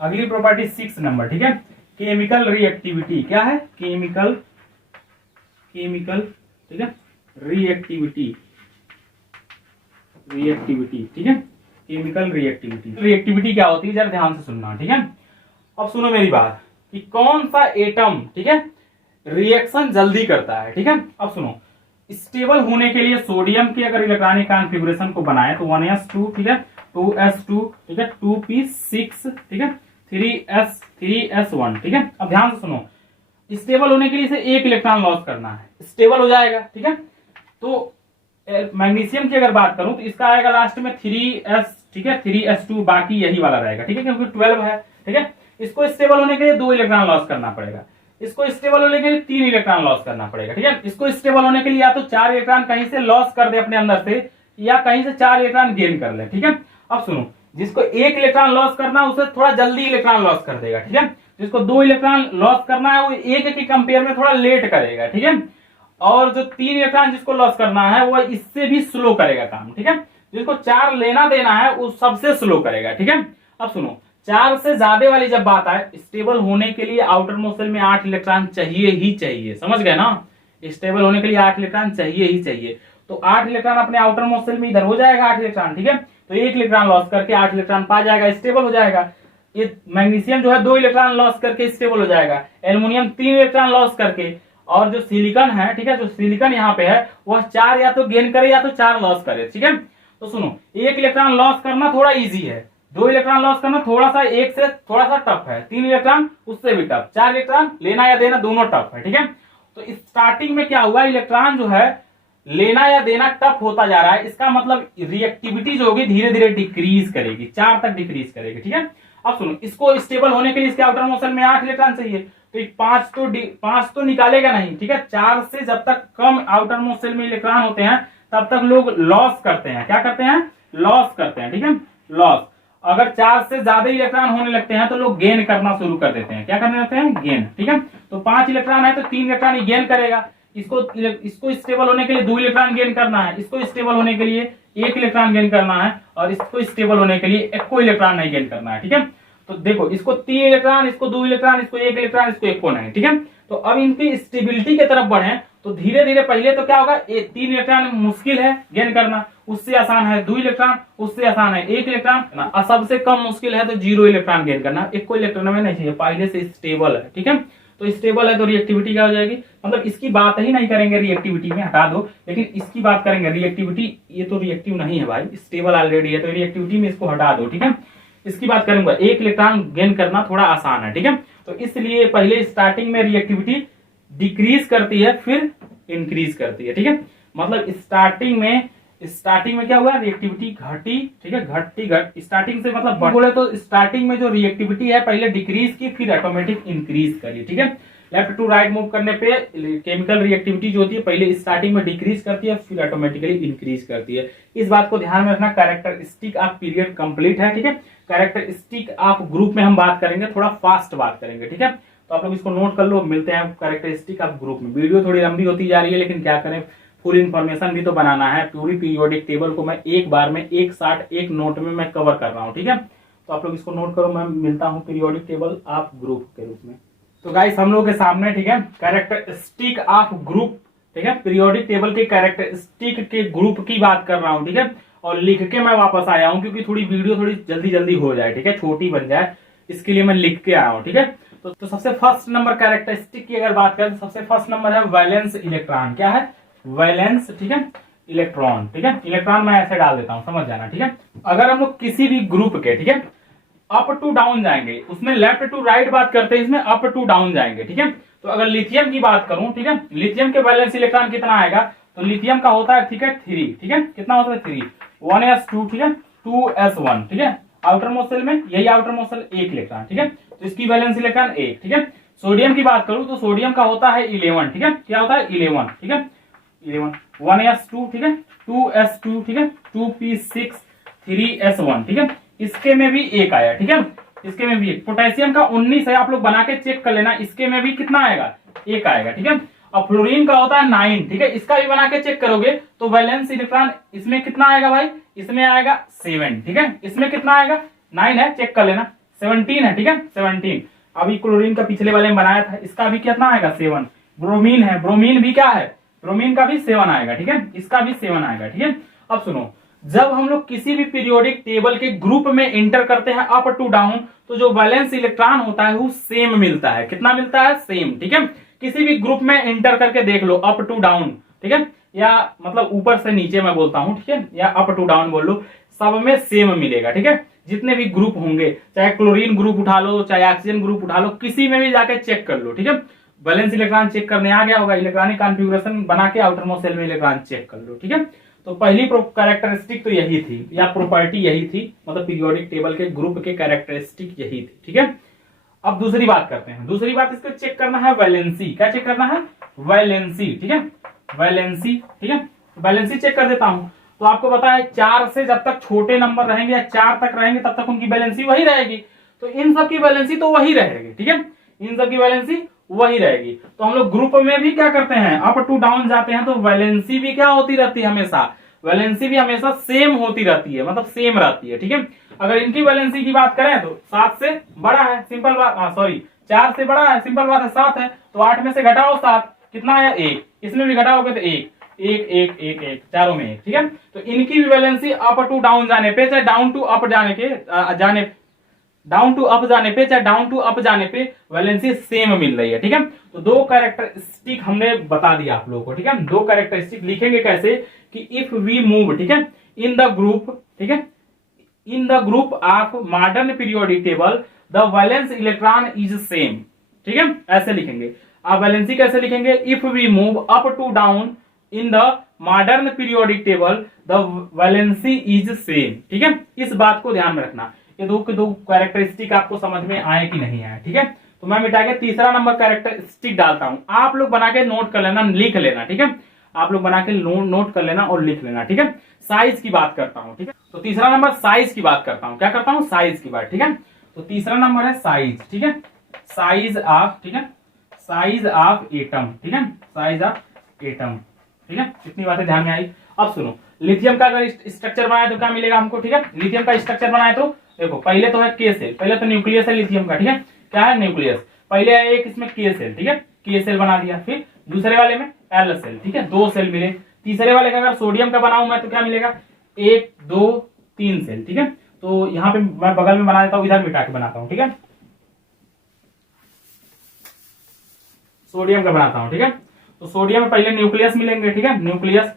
अगली प्रॉपर्टी 6 नंबर, ठीक है, केमिकल रिएक्टिविटी। क्या है, केमिकल, ठीक है, रिएक्टिविटी, ठीक है, केमिकल रिएक्टिविटी। रिएक्टिविटी क्या होती है जरा ध्यान से सुनना, ठीक है। अब सुनो मेरी बात कि कौन सा एटम, ठीक है, रिएक्शन जल्दी करता है, ठीक है। अब सुनो, स्टेबल होने के लिए सोडियम की अगर इलेक्ट्रॉनिक कॉन्फ़िगरेशन को बनाए तो 1s2, ठीक है, 2s2, ठीक है, 2p6, ठीक है, 3s1, ठीक है। अब ध्यान से सुनो, स्टेबल होने के लिए इसे 1 इलेक्ट्रॉन लॉस करना है, स्टेबल हो जाएगा, ठीक है। तो मैग्नीशियम की अगर बात करूं तो इसका आएगा लास्ट में 3s, ठीक है, 3s2, बाकी यही वाला रहेगा, ठीक है, क्योंकि 12 है, ठीक है। इसको स्टेबल होने के लिए 2 इलेक्ट्रॉन लॉस करना पड़ेगा। इसको स्टेबल होने के लिए 3 इलेक्ट्रॉन लॉस करना पड़ेगा, ठीक है। इसको स्टेबल होने के लिए या तो 4 इलेक्ट्रॉन कहीं से लॉस कर दे अपने अंदर से, या कहीं से 4 इलेक्ट्रॉन गेन कर ले, ठीक है। अब सुनो, जिसको 1 इलेक्ट्रॉन लॉस करना है उसे थोड़ा जल्दी इलेक्ट्रॉन लॉस कर देगा, ठीक है। जिसको 2 इलेक्ट्रॉन लॉस करना है वो 1 के कंपेयर में थोड़ा लेट करेगा, ठीक है। और जो 3 इलेक्ट्रॉन जिसको लॉस करना है वो इससे भी स्लो करेगा काम, ठीक है। जिसको 4 लेना देना है वो सबसे स्लो करेगा, ठीक है। अब सुनो, 4 से ज्यादा वाली जब बात आए, स्टेबल होने के लिए आउटर मोस्ट शेल में 8 इलेक्ट्रॉन चाहिए ही चाहिए, समझ गए ना। स्टेबल होने के लिए 8 इलेक्ट्रॉन चाहिए ही चाहिए। तो 8 इलेक्ट्रॉन अपने आउटर मोस्ट शेल में इधर हो जाएगा 8 इलेक्ट्रॉन, ठीक है। तो 1 इलेक्ट्रॉन लॉस करके 8 इलेक्ट्रॉन पा जाएगा, स्टेबल हो जाएगा। ये मैग्नीशियम जो है 2 इलेक्ट्रॉन लॉस करके स्टेबल हो जाएगा। एल्युमिनियम 3 इलेक्ट्रॉन लॉस करके, और जो सिलिकॉन है, ठीक है, जो सिलिकॉन यहाँ पे है वह 4 या तो गेन करे या तो 4 लॉस करे, ठीक है। तो सुनो, 1 इलेक्ट्रॉन लॉस करना थोड़ा इजी है, 2 इलेक्ट्रॉन लॉस करना थोड़ा सा 1 से थोड़ा सा टफ है, 3 इलेक्ट्रॉन उससे भी टफ, 4 इलेक्ट्रॉन लेना या देना दोनों टफ है, ठीक है। तो स्टार्टिंग में क्या हुआ, इलेक्ट्रॉन जो है लेना या देना टफ होता जा रहा है, इसका मतलब रिएक्टिविटी जो होगी धीरे धीरे डिक्रीज करेगी, 4 तक डिक्रीज करेगी, ठीक है। अब सुनो, इसको स्टेबल होने के लिए इसके आउटर मोशन में 8 इलेक्ट्रॉन चाहिए, तो 5 तो निकालेगा नहीं, ठीक है। 4 से जब तक कम आउटर मोस्ट शेल में इलेक्ट्रॉन होते हैं तब तक लोग लॉस करते हैं, क्या करते हैं, लॉस करते हैं, ठीक है, लॉस। अगर 4 से ज्यादा इलेक्ट्रॉन होने लगते हैं तो लोग गेन करना शुरू कर देते हैं, क्या करने लगते हैं, गेन, ठीक है। तो 5 इलेक्ट्रॉन है तो 3 इलेक्ट्रॉन ही गेन करेगा। इसको स्टेबल होने के लिए 2 इलेक्ट्रॉन गेन करना है, इसको स्टेबल होने के लिए 1 इलेक्ट्रॉन गेन करना है, और इसको स्टेबल होने के लिए कोई इलेक्ट्रॉन नहीं गेन करना है, ठीक है। तो देखो, इसको 3 इलेक्ट्रॉन, इसको 2 इलेक्ट्रॉन, इसको 1 इलेक्ट्रॉन, इसको 1 को नहीं, ठीक है। तो अब इनकी स्टेबिलिटी की तरफ बढ़े तो धीरे धीरे पहले तो क्या होगा, 3 इलेक्ट्रॉन मुश्किल है गेन करना, उससे आसान है 2 इलेक्ट्रॉन, उससे आसान है 1 इलेक्ट्रॉन, और सबसे कम मुश्किल है तो 0 इलेक्ट्रॉन गेन करना। 1 को इलेक्ट्रॉन में नहीं चाहिए, पहले से स्टेबल है, ठीक है। तो स्टेबल है तो रिएक्टिविटी क्या हो जाएगी, मतलब इसकी बात ही नहीं करेंगे रिएक्टिविटी में, हटा दो, लेकिन इसकी बात करेंगे रिएक्टिविटी। ये तो रिएक्टिव नहीं है भाई, स्टेबल ऑलरेडी है, तो रिएक्टिविटी में इसको हटा दो, ठीक है। इसकी बात करूंगा, 1 इलेक्ट्रॉन गेन करना थोड़ा आसान है, ठीक है। तो इसलिए पहले स्टार्टिंग में रिएक्टिविटी डिक्रीज करती है फिर इंक्रीज करती है, ठीक है। मतलब स्टार्टिंग में क्या हुआ, रिएक्टिविटी घटी, ठीक है, स्टार्टिंग से मतलब बोले तो स्टार्टिंग में जो रिएक्टिविटी है पहले डिक्रीज की फिर ऑटोमेटिक इंक्रीज करी, ठीक है। लेफ्ट टू राइट मूव करने पे केमिकल रिएक्टिविटी जो होती है पहले स्टार्टिंग में डिक्रीज करती है फिर ऑटोमेटिकली इंक्रीज करती है। इस बात को ध्यान में रखना। कैरेक्टरिस्टिक ऑफ पीरियड कंप्लीट है, ठीक है। कैरेक्टरिस्टिक ऑफ ग्रुप में हम बात करेंगे, थोड़ा फास्ट बात करेंगे, ठीक है। तो आप लोग इसको नोट कर लो, मिलते हैं कैरेक्टरिस्टिक ऑफ ग्रुप में। वीडियो थोड़ी लंबी होती जा रही है लेकिन क्या करें, फुल इन्फॉर्मेशन भी तो बनाना है। पूरी पीरियोडिक टेबल को मैं एक बार में एक साथ एक नोट में मैं कवर कर रहा हूँ, ठीक है। तो आप लोग इसको नोट करो, मैं मिलता हूँ पीरियोडिक टेबल ऑफ ग्रुप के रूप में। तो गाइस हम लोग के सामने, ठीक है, कैरेक्टरिस्टिक ऑफ ग्रुप, ठीक है, पीरियोडिक टेबल के कैरेक्टरिस्टिक के ग्रुप की बात कर रहा हूँ, ठीक है। और लिख के मैं वापस आया हूँ क्योंकि थोड़ी वीडियो थोड़ी जल्दी जल्दी हो जाए, ठीक है, छोटी बन जाए, इसके लिए मैं लिख के आया हूँ, ठीक है। तो सबसे फर्स्ट नंबर कैरेक्टरिस्टिक की अगर बात करें तो सबसे फर्स्ट नंबर है वैलेंस इलेक्ट्रॉन। क्या है, वैलेंस, ठीक है, इलेक्ट्रॉन, ठीक है। इलेक्ट्रॉन मैं ऐसे डाल देता हूं, समझ जाना, ठीक है। अगर हम लोग किसी भी ग्रुप के, ठीक है, अप टू डाउन जाएंगे, उसमें लेफ्ट टू राइट बात करते हैं, इसमें अप टू डाउन जाएंगे, ठीक है। तो अगर लिथियम की बात करूं, ठीक है, लिथियम के वैलेंस इलेक्ट्रॉन कितना आएगा, तो लिथियम का होता है, ठीक है, 3, ठीक है, कितना होता है 3, 1s2, ठीक है, 2s1, ठीक है। आउटर मोस्ट शेल में यही आउटर मोस्ट शेल 1 इलेक्ट्रॉन, ठीक है, तो इसकी वैलेंस इलेक्ट्रॉन 1, ठीक है। सोडियम की बात करूं तो सोडियम का होता है 11, ठीक है, क्या होता है 11, ठीक है, 11, 1s2, ठीक है, 2s2, ठीक है, 2p6, 3s1, ठीक है। इसके में भी 1 आया, ठीक है, इसके में भी 1। पोटेशियम का 19 है, आप लोग बना के चेक कर लेना, इसके में भी कितना आएगा, 1 आएगा, ठीक है। और फ्लोरीन का होता है 9, ठीक है, इसका भी बना के चेक करोगे तो वैलेंस इलेक्ट्रॉन इसमें कितना आएगा भाई, इसमें आएगा 7, ठीक है, इसमें कितना आएगा, 9 है, चेक कर लेना, 17 है, ठीक है, 17। अभी क्लोरीन का पिछले वाले में बनाया था, इसका भी कितना आएगा 7। ब्रोमीन है, ब्रोमीन भी क्या है, ब्रोमीन का भी 7 आएगा, ठीक है, इसका भी 7 आएगा, ठीक है। अब सुनो, जब हम लोग किसी भी पीरियोडिक टेबल के ग्रुप में एंटर करते हैं अप टू डाउन, तो जो वैलेंस इलेक्ट्रॉन होता है वो सेम मिलता है, कितना मिलता है, सेम, ठीक है। किसी भी ग्रुप में एंटर करके देख लो, अप टू डाउन, ठीक है, या मतलब ऊपर से नीचे मैं बोलता हूं, ठीक है, या अप टू डाउन बोल लो, सब में सेम मिलेगा, ठीक है। जितने भी ग्रुप होंगे, चाहे क्लोरीन ग्रुप उठा लो, चाहे ऑक्सीजन ग्रुप उठा लो, किसी में भी जाके चेक कर लो, ठीक है। वैलेंस इलेक्ट्रॉन चेक करने आ गया होगा, इलेक्ट्रॉनिक कॉन्फ़िगरेशन बना के आउटर मोस्ट शेल में इलेक्ट्रॉन चेक कर लो, ठीक है। तो पहली कैरेक्टरिस्टिक तो यही थी, या प्रॉपर्टी यही थी, मतलब पीरियोडिक टेबल के ग्रुप के कैरेक्टरिस्टिक यही थी, ठीक है। अब दूसरी बात करते हैं। दूसरी बात इसको चेक करना है वैलेंसी। क्या चेक करना है? वैलेंसी। ठीक है, वैलेंसी। ठीक है, वैलेंसी चेक कर देता हूं। तो आपको पता है 4 से जब तक छोटे नंबर रहेंगे या 4 तक रहेंगे तब तक उनकी वैलेंसी वही रहेगी। तो इन सब की वैलेंसी तो वही रहेगी। ठीक है, इन सब की वैलेंसी वही रहेगी। तो हम लोग ग्रुप में भी क्या करते हैं, अप टू डाउन जाते हैं तो वैलेंसी भी क्या होती रहती है, हमेशा वैलेंसी भी हमेशा सेम होती रहती है, मतलब सेम रहती है। ठीक है, अगर इनकी वैलेंसी की बात करें तो 7 से बड़ा है, सिंपल बात, सॉरी 4 से बड़ा है, सिंपल बात है, 7 है। तो 8 में से घटाओ 7, कितना है? 1। इसमें भी घटाओगे तो 1 1 1 1 1, चारों में 1। ठीक है, तो इनकी भी वैलेंसी अप टू डाउन जाने पे, चाहे डाउन टू अप जाने पे, डाउन टू अप जाने पे, चाहे डाउन टू अप जाने पे वैलेंसी सेम मिल रही है। ठीक है, तो 2 कैरेक्टरिस्टिक हमने बता दिया आप लोगों को। ठीक है, 2 कैरेक्टरिस्टिक लिखेंगे कैसे कि इफ वी मूव, ठीक है, इन द ग्रुप, ठीक है, in the group of modern periodic table the valence electron is same. ठीक है, ऐसे लिखेंगे। आप वैलेंसी कैसे लिखेंगे? If we move up to down in the modern periodic table the valency is same. ठीक है, इस बात को ध्यान में रखना। ये 2 कैरेक्टरिस्टिक आपको समझ में आए कि नहीं आए? ठीक है, तो मैं मिटा के तीसरा नंबर कैरेक्टरिस्टिक डालता हूं। आप लोग बना के नोट कर लेना, लिख लेना। ठीक है, आप लोग बना के नोट कर लेना और लिख लेना। ठीक है, साइज की बात करता हूं। ठीक है, तो तीसरा नंबर साइज की बात करता हूं। क्या करता हूं? साइज की बात। ठीक है, तो तीसरा नंबर है साइज। ठीक है, साइज ऑफ, ठीक है, साइज ऑफ एटम। ठीक है, साइज ऑफ एटम। ठीक है, इतनी बातें ध्यान में आई। अब सुनो, लिथियम का अगर स्ट्रक्चर बनाए तो क्या मिलेगा हमको? ठीक है, लिथियम का स्ट्रक्चर बनाए तो देखो, पहले तो है के सेल, पहले तो न्यूक्लियस है लिथियम का। ठीक है, क्या है? न्यूक्लियस। पहले है एक इसमें के सेल। ठीक है, के सेल बना दिया। फिर दूसरे वाले में एल सेल। ठीक है, 2 सेल मिले। तीसरे वाले का अगर सोडियम का बनाऊं मैं तो क्या मिलेगा? 1 2 3 सेल। ठीक है, तो यहां पे मैं बगल में बना देता हूं, इधर मिटा के बनाता हूं। ठीक है, सोडियम का बनाता हूं। ठीक है, तो सोडियम में पहले न्यूक्लियस मिलेंगे। ठीक है, न्यूक्लियस,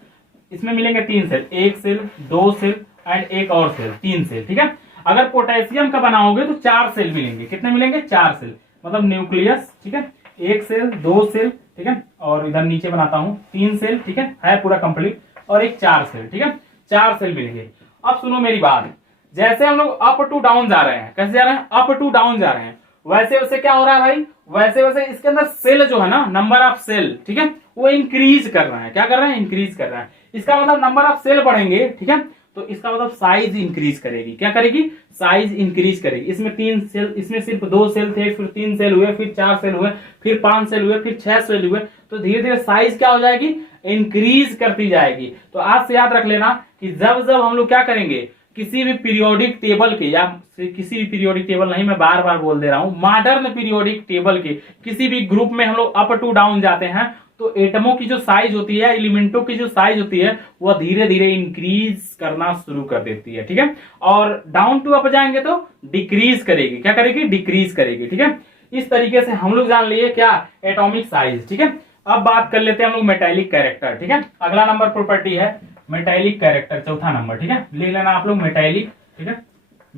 इसमें मिलेंगे 3 सेल, 1 सेल 2 सेल एंड एक और सेल, 3 सेल। ठीक है, अगर पोटेशियम का बनाओगे तो 4 सेल मिलेंगे। कितने मिलेंगे? 4 सेल, मतलब न्यूक्लियस, ठीक है, 1 सेल 2 सेल, ठीक है, और इधर नीचे बनाता हूं 3 सेल। ठीक है पूरा कंप्लीट, और एक 4 सेल। ठीक है, 4 सेल मिलेंगे। अब सुनो मेरी बात, जैसे हम लोग अप टू डाउन जा रहे हैं, कैसे जा रहे हैं? अप टू डाउन जा रहे हैं, वैसे वैसे क्या हो रहा है भाई? वैसे वैसे इसके अंदर सेल जो है ना, नंबर ऑफ सेल, ठीक है, वो इंक्रीज कर रहे हैं। क्या कर रहे हैं? इंक्रीज कर रहे हैं। इसका मतलब नंबर ऑफ सेल बढ़ेंगे। ठीक है, तो इसका मतलब साइज इंक्रीज करेगी। क्या करेगी? साइज इंक्रीज करेगी। इसमें 3 सेल, इसमें सिर्फ 2 सेल थे, फिर 3 सेल हुए, फिर 4 सेल हुए, फिर 5 सेल हुए, फिर 6 सेल हुए। तो धीरे धीरे साइज क्या हो जाएगी? इंक्रीज करती जाएगी। तो आज से याद रख लेना कि जब जब हम लोग क्या करेंगे, किसी भी पीरियोडिक टेबल के, या किसी भी पीरियोडिक टेबल नहीं, मैं बार बार बोल दे रहा हूं, मॉडर्न पीरियोडिक टेबल के किसी भी ग्रुप में हम लोग अप टू डाउन जाते हैं तो एटमों की जो साइज होती है, एलिमेंटों की जो साइज होती है, वह धीरे धीरे इंक्रीज करना शुरू कर देती है। ठीक है, और डाउन टू अप जाएंगे तो डिक्रीज करेगी। क्या करेगी? डिक्रीज करेगी। ठीक है, इस तरीके से हम लोग जान लिए क्या? Atomic size. ठीक है, अब बात कर लेते हैं हम लोग मेटालिक कैरेक्टर। ठीक है, अगला नंबर प्रॉपर्टी है मेटालिक कैरेक्टर, चौथा नंबर। ठीक है, ले लेना आप लोग मेटालिक। ठीक है,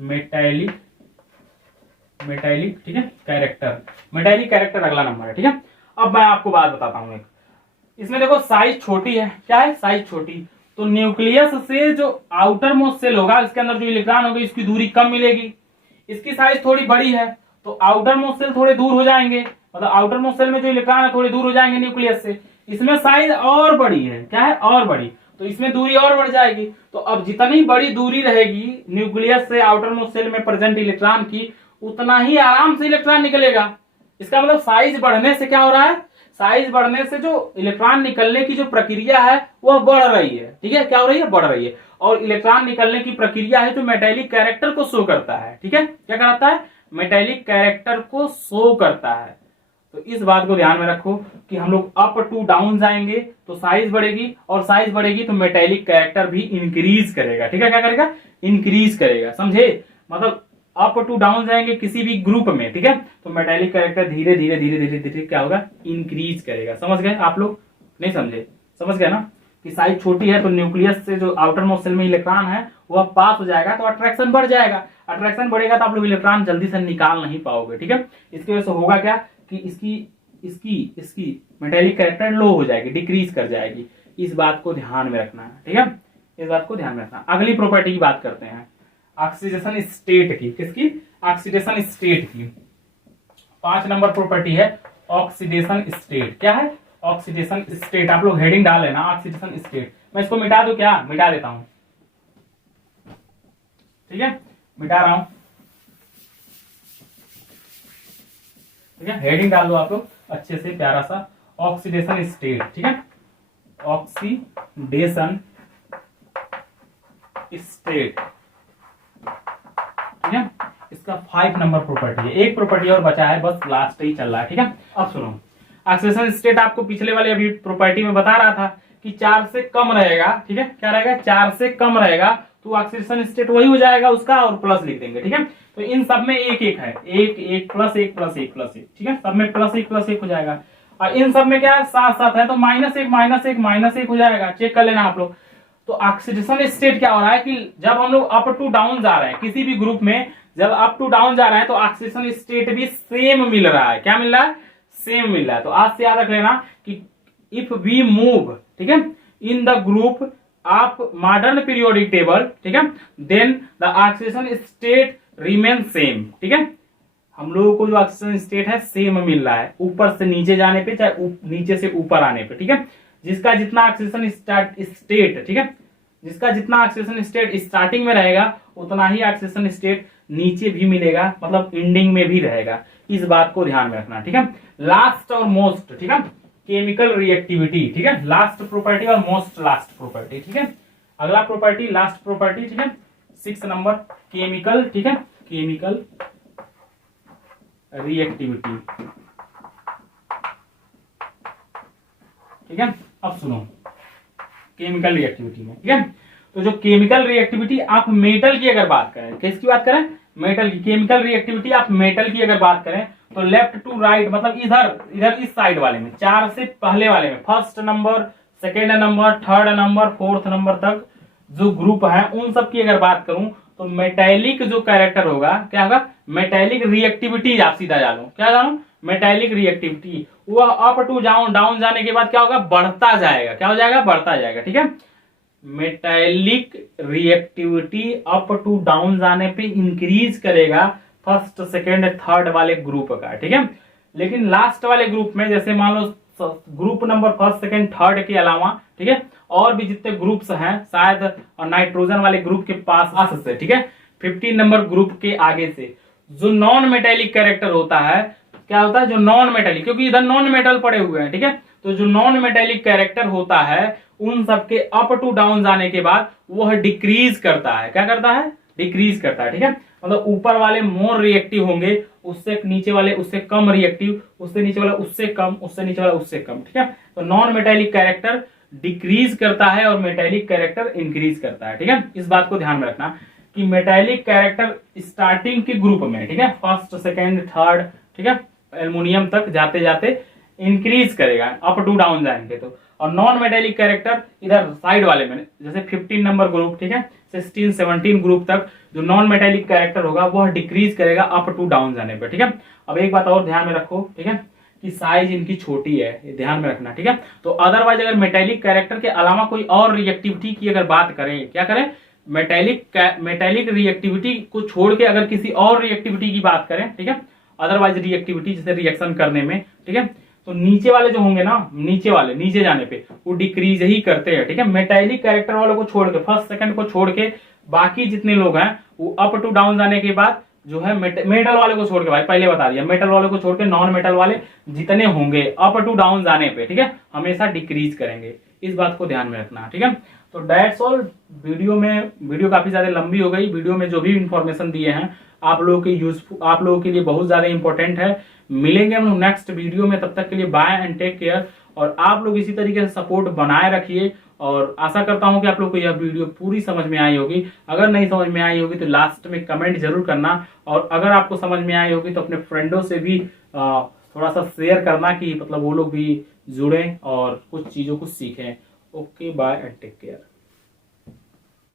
मेटालिक, मेटालिक, ठीक है, कैरेक्टर, मेटालिक कैरेक्टर अगला नंबर है। ठीक है, अब मैं आपको बात बताता हूं एक, इसमें देखो साइज छोटी है। क्या है? साइज छोटी। तो न्यूक्लियस से जो आउटर मोस्ट सेल होगा, इसके अंदर जो इलेक्ट्रॉन होगी, इसकी दूरी कम मिलेगी। इसकी साइज थोड़ी बड़ी है, तो आउटर मोस्ट सेल थोड़े दूर हो जाएंगे, मतलब आउटर मोस्ट सेल में जो इलेक्ट्रॉन है थोड़े दूर हो जाएंगे न्यूक्लियस से। इसमें साइज और बड़ी है। क्या है? और बड़ी, तो इसमें दूरी और बढ़ जाएगी। तो अब जितनी बड़ी दूरी रहेगी न्यूक्लियस से आउटर मोस्ट सेल में प्रेजेंट इलेक्ट्रॉन की, उतना ही आराम से इलेक्ट्रॉन निकलेगा। इसका मतलब साइज बढ़ने से क्या हो रहा है? साइज बढ़ने से जो इलेक्ट्रॉन निकलने की जो प्रक्रिया है वह बढ़ रही है। ठीक है, क्या हो रही है? बढ़ रही है। और इलेक्ट्रॉन निकलने की प्रक्रिया है जो मेटालिक कैरेक्टर को शो करता है। ठीक है, क्या करता है? मेटालिक कैरेक्टर को शो करता है। तो इस बात को ध्यान में रखो कि हम लोग अप टू डाउन जाएंगे तो साइज बढ़ेगी, और साइज बढ़ेगी तो मेटालिक कैरेक्टर भी इंक्रीज करेगा। ठीक है, क्या करेगा? इंक्रीज करेगा। समझे? मतलब अप टू डाउन जाएंगे किसी भी ग्रुप में, ठीक है, तो मेटालिक कैरेक्टर धीरे धीरे धीरे धीरे धीरे क्या होगा? इंक्रीज करेगा। समझ गए आप लोग? नहीं समझे? समझ गए ना कि साइज छोटी है तो न्यूक्लियस से जो आउटर मोस्ट सेल में इलेक्ट्रॉन है वह पास हो जाएगा, तो अट्रैक्शन बढ़ जाएगा। अट्रैक्शन बढ़ेगा तो आप लोग इलेक्ट्रॉन जल्दी से निकाल नहीं पाओगे। ठीक है, इसकी वजह से होगा क्या कि इसकी इसकी इसकी मेटालिक कैरेक्टर लो हो जाएगी, डिक्रीज कर जाएगी। इस बात को ध्यान में रखना है। ठीक है, इस बात को ध्यान में रखना। अगली प्रॉपर्टी की बात करते हैं, ऑक्सीडेशन स्टेट की। किसकी? ऑक्सीडेशन स्टेट की। 5 नंबर प्रॉपर्टी है ऑक्सीडेशन स्टेट। क्या है? Oxidation state. आप लोग हेडिंग डाल लेना ऑक्सीडेशन स्टेट। मैं इसको मिटा दूं क्या? मिटा देता हूं, ठीक है, मिटा रहा हूं, ठीक है। हेडिंग डाल दो आप लोग अच्छे से, प्यारा सा, ऑक्सीडेशन स्टेट, ठीक है, ऑक्सीडेशन स्टेट, ठीक है। इसका 5 नंबर प्रॉपर्टी है। एक प्रॉपर्टी और बचा है, बस लास्ट ही चल रहा है, ठीक है। अब सुनो, ऑक्सीडेशन स्टेट आपको पिछले वाले अभी प्रॉपर्टी में बता रहा था कि 4 से कम रहेगा, ठीक है। क्या रहेगा? 4 से कम रहेगा तो ऑक्सीडेशन स्टेट वही हो जाएगा उसका, और प्लस लिख देंगे, ठीक है। तो इन सब में एक एक है, एक एक प्लस एक प्लस एक प्लस एक, ठीक है, सब में प्लस एक हो जाएगा। और इन सब में क्या है? साथ साथ है तो माइनस एक हो जाएगा, चेक कर लेना आप लोग। तो ऑक्सीडेशन स्टेट क्या हो रहा है कि जब हम लोग अप टू डाउन जा रहे हैं किसी भी ग्रुप में, जब अप टू डाउन जा रहे हैं तो ऑक्सीडेशन स्टेट भी सेम मिल रहा है। क्या मिल रहा है? सेम मिल रहा है। तो आज से याद रख लेना कि इफ वी मूव, ठीक है, in the group of modern periodic table, ठीक है, then the oxidation state remain same, ठीक है। हम लोगों को जो ऑक्सीजन स्टेट है सेम मिल रहा है, ऊपर से नीचे जाने पे चाहे नीचे से ऊपर आने पे, ठीक है। जिसका जितना ऑक्सीजन स्टेट, ठीक है, जिसका जितना ऑक्सीजन स्टेट स्टार्टिंग में रहेगा उतना ही ऑक्सीजन स्टेट नीचे भी मिलेगा, मतलब एंडिंग में भी रहेगा। इस बात को ध्यान में रखना, ठीक है। लास्ट और मोस्ट, ठीक है, केमिकल रिएक्टिविटी, ठीक है, लास्ट प्रॉपर्टी और मोस्ट लास्ट प्रॉपर्टी, ठीक है। अगला प्रॉपर्टी लास्ट प्रॉपर्टी, ठीक है, 6 नंबर केमिकल, ठीक है, केमिकल रिएक्टिविटी, ठीक है। अब सुनो केमिकल रिएक्टिविटी में, ठीक है, तो जो केमिकल रिएक्टिविटी आप मेटल की अगर बात करें, किसकी बात करें? मेटल की। केमिकल रिएक्टिविटी आप मेटल की अगर बात करें तो लेफ्ट टू राइट, मतलब इधर इधर इस साइड वाले में, 4 से पहले वाले में, first number, second number, third number, fourth number तक जो ग्रुप है उन सब की अगर बात करूं तो मेटेलिक जो कैरेक्टर होगा, क्या होगा? Metallic reactivity. आप सीधा जानो, क्या जानो? Metallic reactivity. वह अप टू डाउन जाने के बाद क्या होगा? बढ़ता जाएगा। क्या हो जाएगा? बढ़ता जाएगा, ठीक है। Metallic reactivity up to down जाने पे इंक्रीज करेगा फर्स्ट सेकेंड थर्ड वाले ग्रुप का, ठीक है। लेकिन लास्ट वाले ग्रुप में, जैसे मान लो group number first second third के अलावा, ठीक है, और भी जितने ग्रुप्स हैं शायद नाइट्रोजन वाले ग्रुप के पास से, ठीक है, 15 नंबर ग्रुप के आगे से जो नॉन मेटेलिक कैरेक्टर होता है, क्या होता है? जो नॉन मेटेलिक, क्योंकि इधर नॉन मेटल पड़े हुए हैं, ठीक है, तो जो नॉन मेटेलिक कैरेक्टर होता है उन सबके अप टू डाउन जाने के बाद वह डिक्रीज करता है। क्या करता है? डिक्रीज करता है, ठीक है। मतलब ऊपर वाले मोर रिएक्टिव होंगे, उससे नीचे वाले उससे कम रिएक्टिव, उससे नीचे वाला उससे कम, उससे नीचे वाला उससे कम, ठीक है। तो नॉन मेटेलिक कैरेक्टर डिक्रीज करता है और मेटेलिक कैरेक्टर इंक्रीज करता है, ठीक है। इस बात को ध्यान में रखना कि मेटेलिक कैरेक्टर स्टार्टिंग के ग्रुप में, ठीक है, फर्स्ट सेकेंड थर्ड, ठीक है, एल्युमिनियम तक जाते जाते इंक्रीज करेगा अप टू डाउन जाएंगे तो। और नॉन मेटेलिक कैरेक्टर इधर साइड वाले में, जैसे 15 नंबर ग्रुप, ठीक है, 16 17 ग्रुप तक जो नॉन मेटेलिक कैरेक्टर होगा वह डिक्रीज करेगा अप टू डाउन जाने पर, ठीक है। अब एक बात और ध्यान में रखो, ठीक है, कि साइज इनकी छोटी है, ये ध्यान में रखना, ठीक है। तो अदरवाइज अगर मेटेलिक कैरेक्टर के अलावा कोई और रिएक्टिविटी की अगर बात करें, क्या करें? मेटेलिक रिएक्टिविटी को छोड़ के अगर किसी और रिएक्टिविटी की बात करें, ठीक है, अदरवाइज रिएक्टिविटी जैसे रिएक्शन करने में, ठीक है, तो नीचे वाले जो होंगे ना, नीचे वाले नीचे जाने पे वो डिक्रीज ही करते हैं, ठीक है। मेटेलिक कैरेक्टर वालों को छोड़ के, फर्स्ट सेकंड को छोड़ के बाकी जितने लोग हैं वो अप टू डाउन जाने के बाद जो है मेटल वाले को छोड़ के, भाई पहले बता दिया, मेटल वाले को छोड़ के नॉन मेटल वाले जितने होंगे अप टू डाउन जाने पे, ठीक है, हमेशा डिक्रीज करेंगे। इस बात को ध्यान में रखना, ठीक है। तो दैट्स ऑल। वीडियो काफी ज्यादा लंबी हो गई। वीडियो में जो भी इंफॉर्मेशन दिए हैं आप लोगों के यूजफुल, आप लोगों के लिए बहुत ज्यादा इंपॉर्टेंट है। मिलेंगे हम लोग नेक्स्ट वीडियो में, तब तक के लिए बाय एंड टेक केयर। और आप लोग इसी तरीके से सपोर्ट बनाए रखिए और आशा करता हूं कि आप लोग को यह वीडियो पूरी समझ में आई होगी। अगर नहीं समझ में आई होगी तो लास्ट में कमेंट जरूर करना, और अगर आपको समझ में आई होगी तो अपने फ्रेंडों से भी थोड़ा सा शेयर करना कि मतलब वो लोग भी जुड़ें और कुछ चीजों को सीखें। Okay, bye and take care.